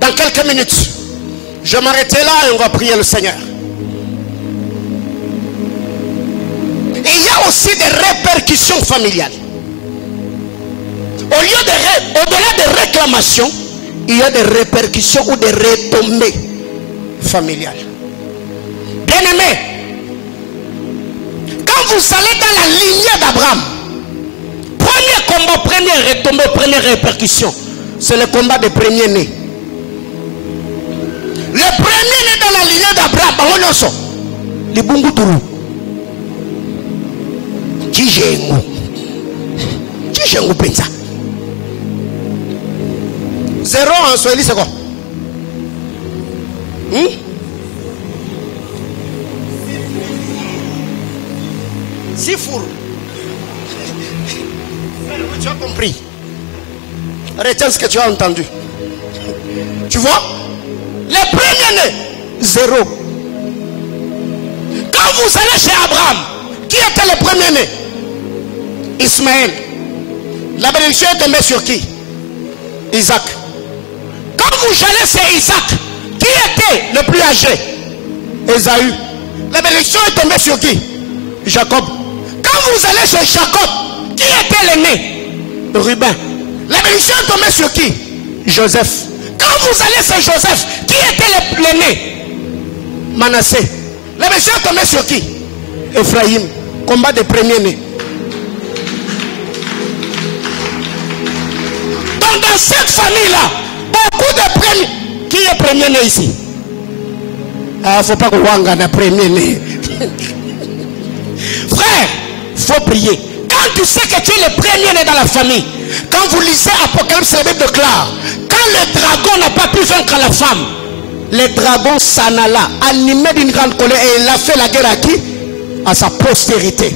dans quelques minutes, je vais m'arrêter là et on va prier le Seigneur. Et il y a aussi des répercussions familiales. Au-delà des réclamations, il y a des répercussions ou des retombées familiales. Bien-aimés, quand vous allez dans la lignée d'Abraham, premier combat, première retombée, première répercussion, c'est le combat des premiers-nés. Le premier-né dans la lignée d'Abraham, les Bunguturu. Tchijengu pensa. 0 en Swahili, c'est quoi? Sifour. Tu as compris. Retiens ce que tu as entendu. Tu vois? Les premiers-nés, 0. Quand vous allez chez Abraham, qui était le premier-né? Ismaël. La bénédiction est tombée sur qui? Isaac. Quand vous allez chez Isaac, qui était le plus âgé? Ésaü. La bénédiction est tombée sur qui? Jacob. Quand vous allez chez Jacob, qui était l'aîné? Ruben. La bénédiction est tombée sur qui? Joseph. Quand vous allez chez Joseph, qui était l'aîné? Manassé. La bénédiction est tombée sur qui? Ephraïm. Combat des premiers-nés. Donc dans cette famille-là, beaucoup de premiers. Qui est premier-né ici? Ah, il ne faut pas que Wanga n'a premier-né. Frère, il faut prier. Quand tu sais que tu es le premier-né dans la famille, quand vous lisez Apocalypse, la Bible déclare, quand le dragon n'a pas pu vaincre la femme, le dragon Sanala, animé d'une grande colère, et il a fait la guerre à qui? À sa postérité.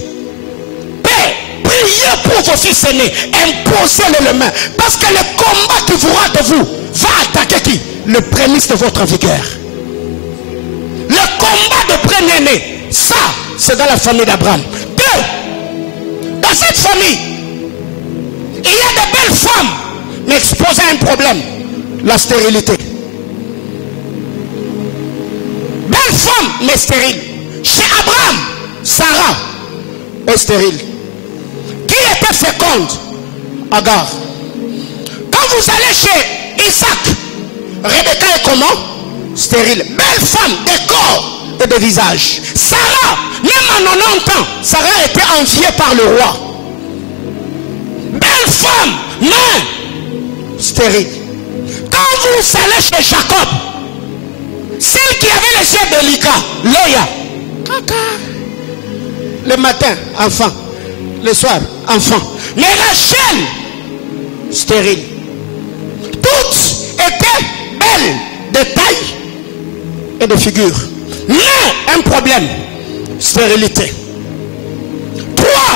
Père, priez pour vos fils aînés, imposez-le les mains, parce que le combat qui vous rend de vous va attaquer qui? Le prémisse de votre vigueur. Le combat de premier-né, ça, c'est dans la famille d'Abraham. Deux, dans cette famille, il y a de belles femmes, mais exposées à un problème, la stérilité. Belle femme, mais stérile. Chez Abraham, Sarah est stérile. Qui était féconde? Agar. Quand vous allez chez Isaac, Rebecca est comment? Stérile. Belle femme de corps et de visage. Sarah, même à 90 ans, Sarah était enviée par le roi. Belle femme, mais stérile. Quand vous allez chez Jacob, celle qui avait les yeux délicats, Léa, le matin, enfant, le soir, enfant. Mais Rachel, stérile. Toutes étaient belles de taille et de figure. Mais un problème, stérilité. Toi,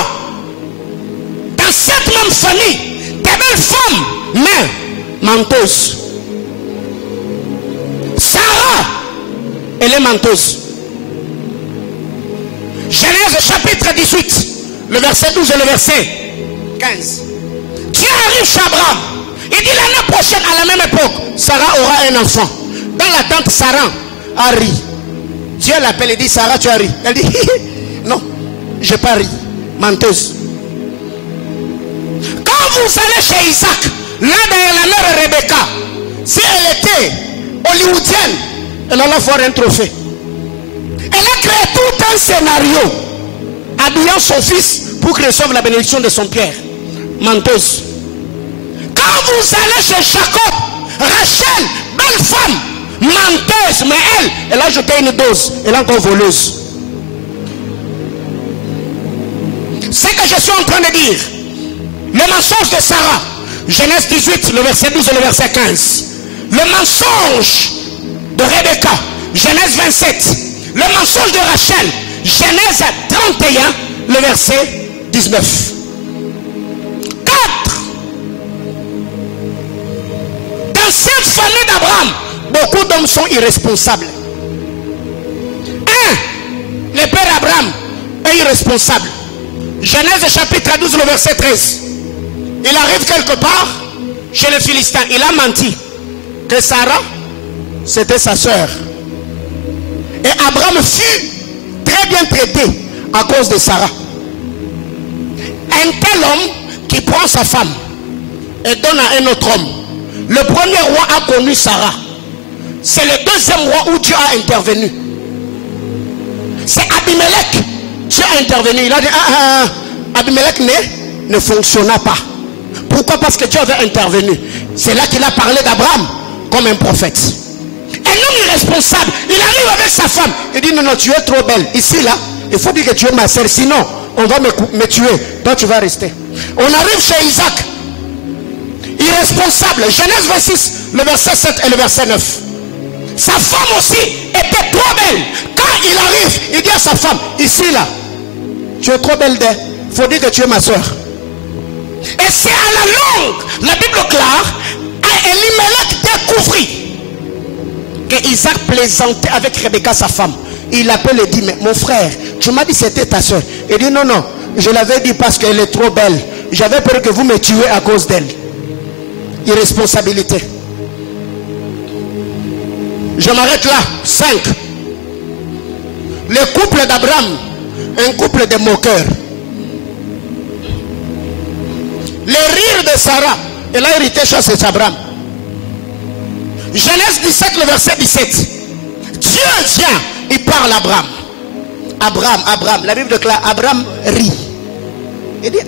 dans cette même famille, des belles femmes, mais menteuses. Sarah, elle est menteuse. Genèse chapitre 18, le verset 12 et le verset 15. Dieu arrive chez Abraham. Il dit l'année prochaine, à la même époque, Sarah aura un enfant. Dans la tente, Sarah a ri. Dieu l'appelle et dit, Sarah, tu as ri. Elle dit, non, je n'ai pas ri. Menteuse. Quand vous allez chez Isaac, là derrière la mère Rebecca, si elle était hollywoodienne, elle allait voir un trophée. Elle a créé tout un scénario, habillant son fils pour qu'il reçoive la bénédiction de son père. Menteuse. Quand vous allez chez Jacob, Rachel, belle femme, menteuse, mais elle a jeté une dose, elle est encore voleuse. C'est ce que je suis en train de dire. Le mensonge de Sarah, Genèse 18, le verset 12 et le verset 15. Le mensonge de Rebecca, Genèse 27. Le mensonge de Rachel, Genèse 31, le verset 19. 4. Dans cette famille d'Abraham, beaucoup d'hommes sont irresponsables. 1. Le père Abraham est irresponsable. Genèse chapitre 12, le verset 13. Il arrive quelque part chez les Philistins. Il a menti que Sarah, c'était sa soeur. Et Abraham fut très bien traité à cause de Sarah. Un tel homme qui prend sa femme et donne à un autre homme. Le premier roi a connu Sarah. C'est le deuxième roi où Dieu a intervenu. C'est Abimelech. Dieu a intervenu. Il a dit, Abimelech ne fonctionna pas. Pourquoi? Parce que Dieu avait intervenu. C'est là qu'il a parlé d'Abraham comme un prophète. Un homme irresponsable, il arrive avec sa femme. Il dit, non, non, tu es trop belle. Ici, là, il faut dire que tu es ma soeur. Sinon, on va me tuer. Toi, tu vas rester. On arrive chez Isaac. Irresponsable. Genèse 26, le verset 7 et le verset 9. Sa femme aussi était trop belle. Quand il arrive, il dit à sa femme, ici, là, tu es trop belle d'elle. Il faut dire que tu es ma soeur. Et c'est à la longue, la Bible clare, Elimelech découvrit que Isaac plaisantait avec Rebecca, sa femme. Il l'appelle et dit, mais mon frère, tu m'as dit c'était ta soeur. Il dit, non, non, je l'avais dit parce qu'elle est trop belle. J'avais peur que vous me tuiez à cause d'elle. Irresponsabilité. Je m'arrête là. 5. Le couple d'Abraham, un couple de moqueurs. Le rire de Sarah, elle a hérité chez Abraham. Genèse 17, le verset 17. Dieu vient, il parle à Abraham. Abraham, la Bible déclare, Abraham rit. Il dit,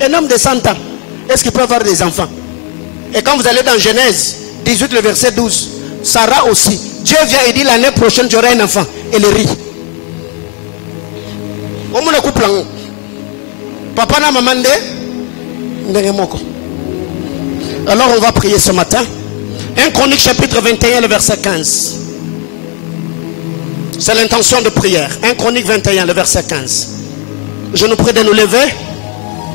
un homme de 100 ans, est-ce qu'il peut avoir des enfants? Et quand vous allez dans Genèse 18, le verset 12, Sarah aussi, Dieu vient et dit, l'année prochaine, tu auras un enfant. Elle rit. Papa n'a maman de. Alors on va prier ce matin. 1 Chronique chapitre 21, le verset 15. C'est l'intention de prière. 1 Chronique 21, le verset 15. Je nous prie de nous lever.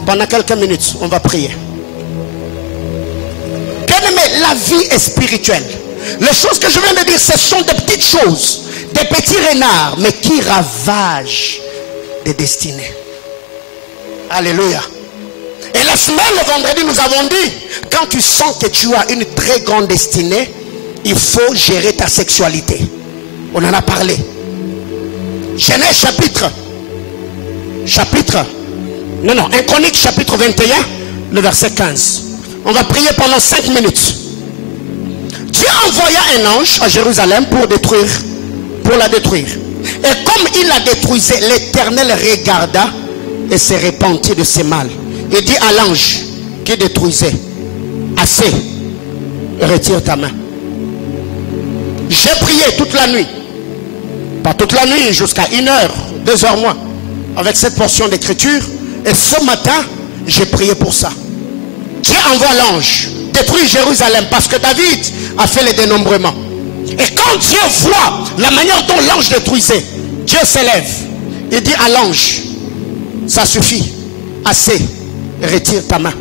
Pendant quelques minutes, on va prier. Bien-aimé, la vie est spirituelle. Les choses que je viens de dire, ce sont des petites choses, des petits renards, mais qui ravagent des destinées. Alléluia. Et la semaine, le vendredi, nous avons dit, quand tu sens que tu as une très grande destinée, il faut gérer ta sexualité. On en a parlé. Genèse chapitre 1 Chronique chapitre 21, le verset 15. On va prier pendant 5 minutes. Dieu envoya un ange à Jérusalem pour la détruire. Et comme il la détruisait, l'Éternel regarda et se repentit de ses mal. Il dit à l'ange qui détruisait, assez, retire ta main. J'ai prié toute la nuit, pas toute la nuit, jusqu'à 1h, 2h moins, avec cette portion d'écriture. Et ce matin, j'ai prié pour ça. Dieu envoie l'ange, détruit Jérusalem, parce que David a fait le dénombrement. Et quand Dieu voit la manière dont l'ange détruisait, Dieu s'élève. Il dit à l'ange, ça suffit, assez, retire ta main.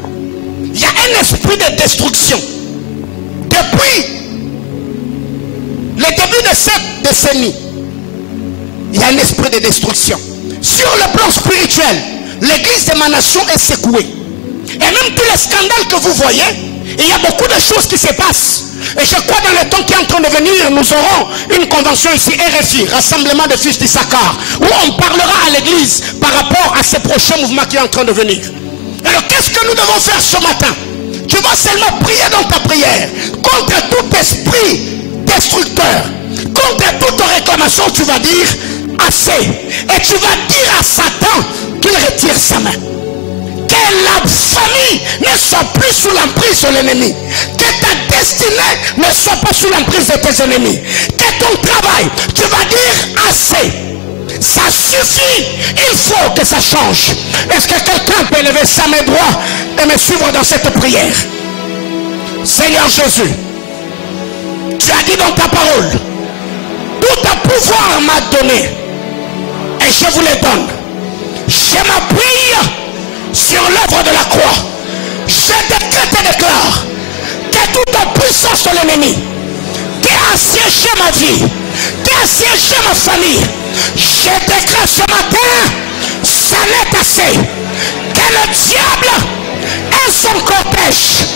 Il y a un esprit de destruction. Depuis le début de cette décennie, il y a un esprit de destruction. Sur le plan spirituel, l'église de ma nation est secouée. Et même tous les scandales que vous voyez, il y a beaucoup de choses qui se passent. Et je crois dans le temps qui est en train de venir, nous aurons une convention ici, RFI, Rassemblement des Fils d'Issachar, où on parlera à l'église par rapport à ce prochain mouvement qui est en train de venir. Alors qu'est-ce que nous devons faire ce matin? Tu vas seulement prier dans ta prière contre tout esprit destructeur, contre toute réclamation. Tu vas dire assez, et tu vas dire à Satan qu'il retire sa main. Que la famille ne soit plus sous l'emprise de l'ennemi. Que ta destinée ne soit pas sous l'emprise de tes ennemis. Que ton travail, tu vas dire assez. Ça suffit. Il faut que ça change. Est-ce que quelqu'un peut lever sa main droite et me suivre dans cette prière? Seigneur Jésus, tu as dit dans ta parole, tout un pouvoir m'a donné et je vous le donne. Je m'appuie sur l'œuvre de la croix. Je décrète et déclare que toute la puissance de l'ennemi qui a assiégé ma vie, qui a assiégé ma famille, je décrète ce matin, ça n'est assez. Que le diable et son cortège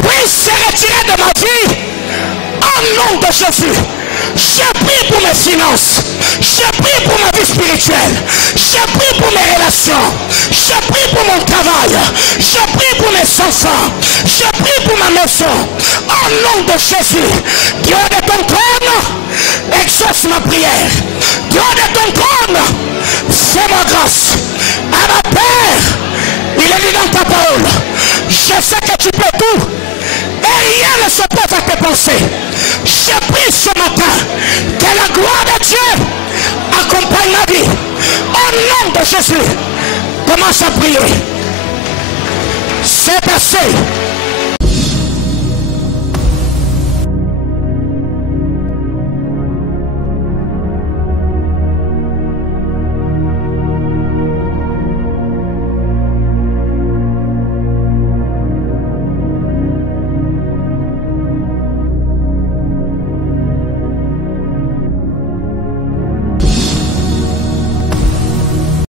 puissent se retirer de ma vie au nom de Jésus. Je prie pour mes finances. Je prie pour ma vie spirituelle. Je prie pour mes relations. Je prie pour mon travail. Je prie pour mes enfants. Je prie pour ma maison. Au nom de Jésus, Dieu de ton trône, exauce ma prière. Dieu de ton trône, fais-moi grâce. À ma Père, il est dit dans ta parole, je sais que tu peux tout. Et rien ne s'oppose à tes pensées. Je prie ce matin que la gloire de Dieu accompagne ma vie. Au nom de Jésus, commence à prier. C'est assez.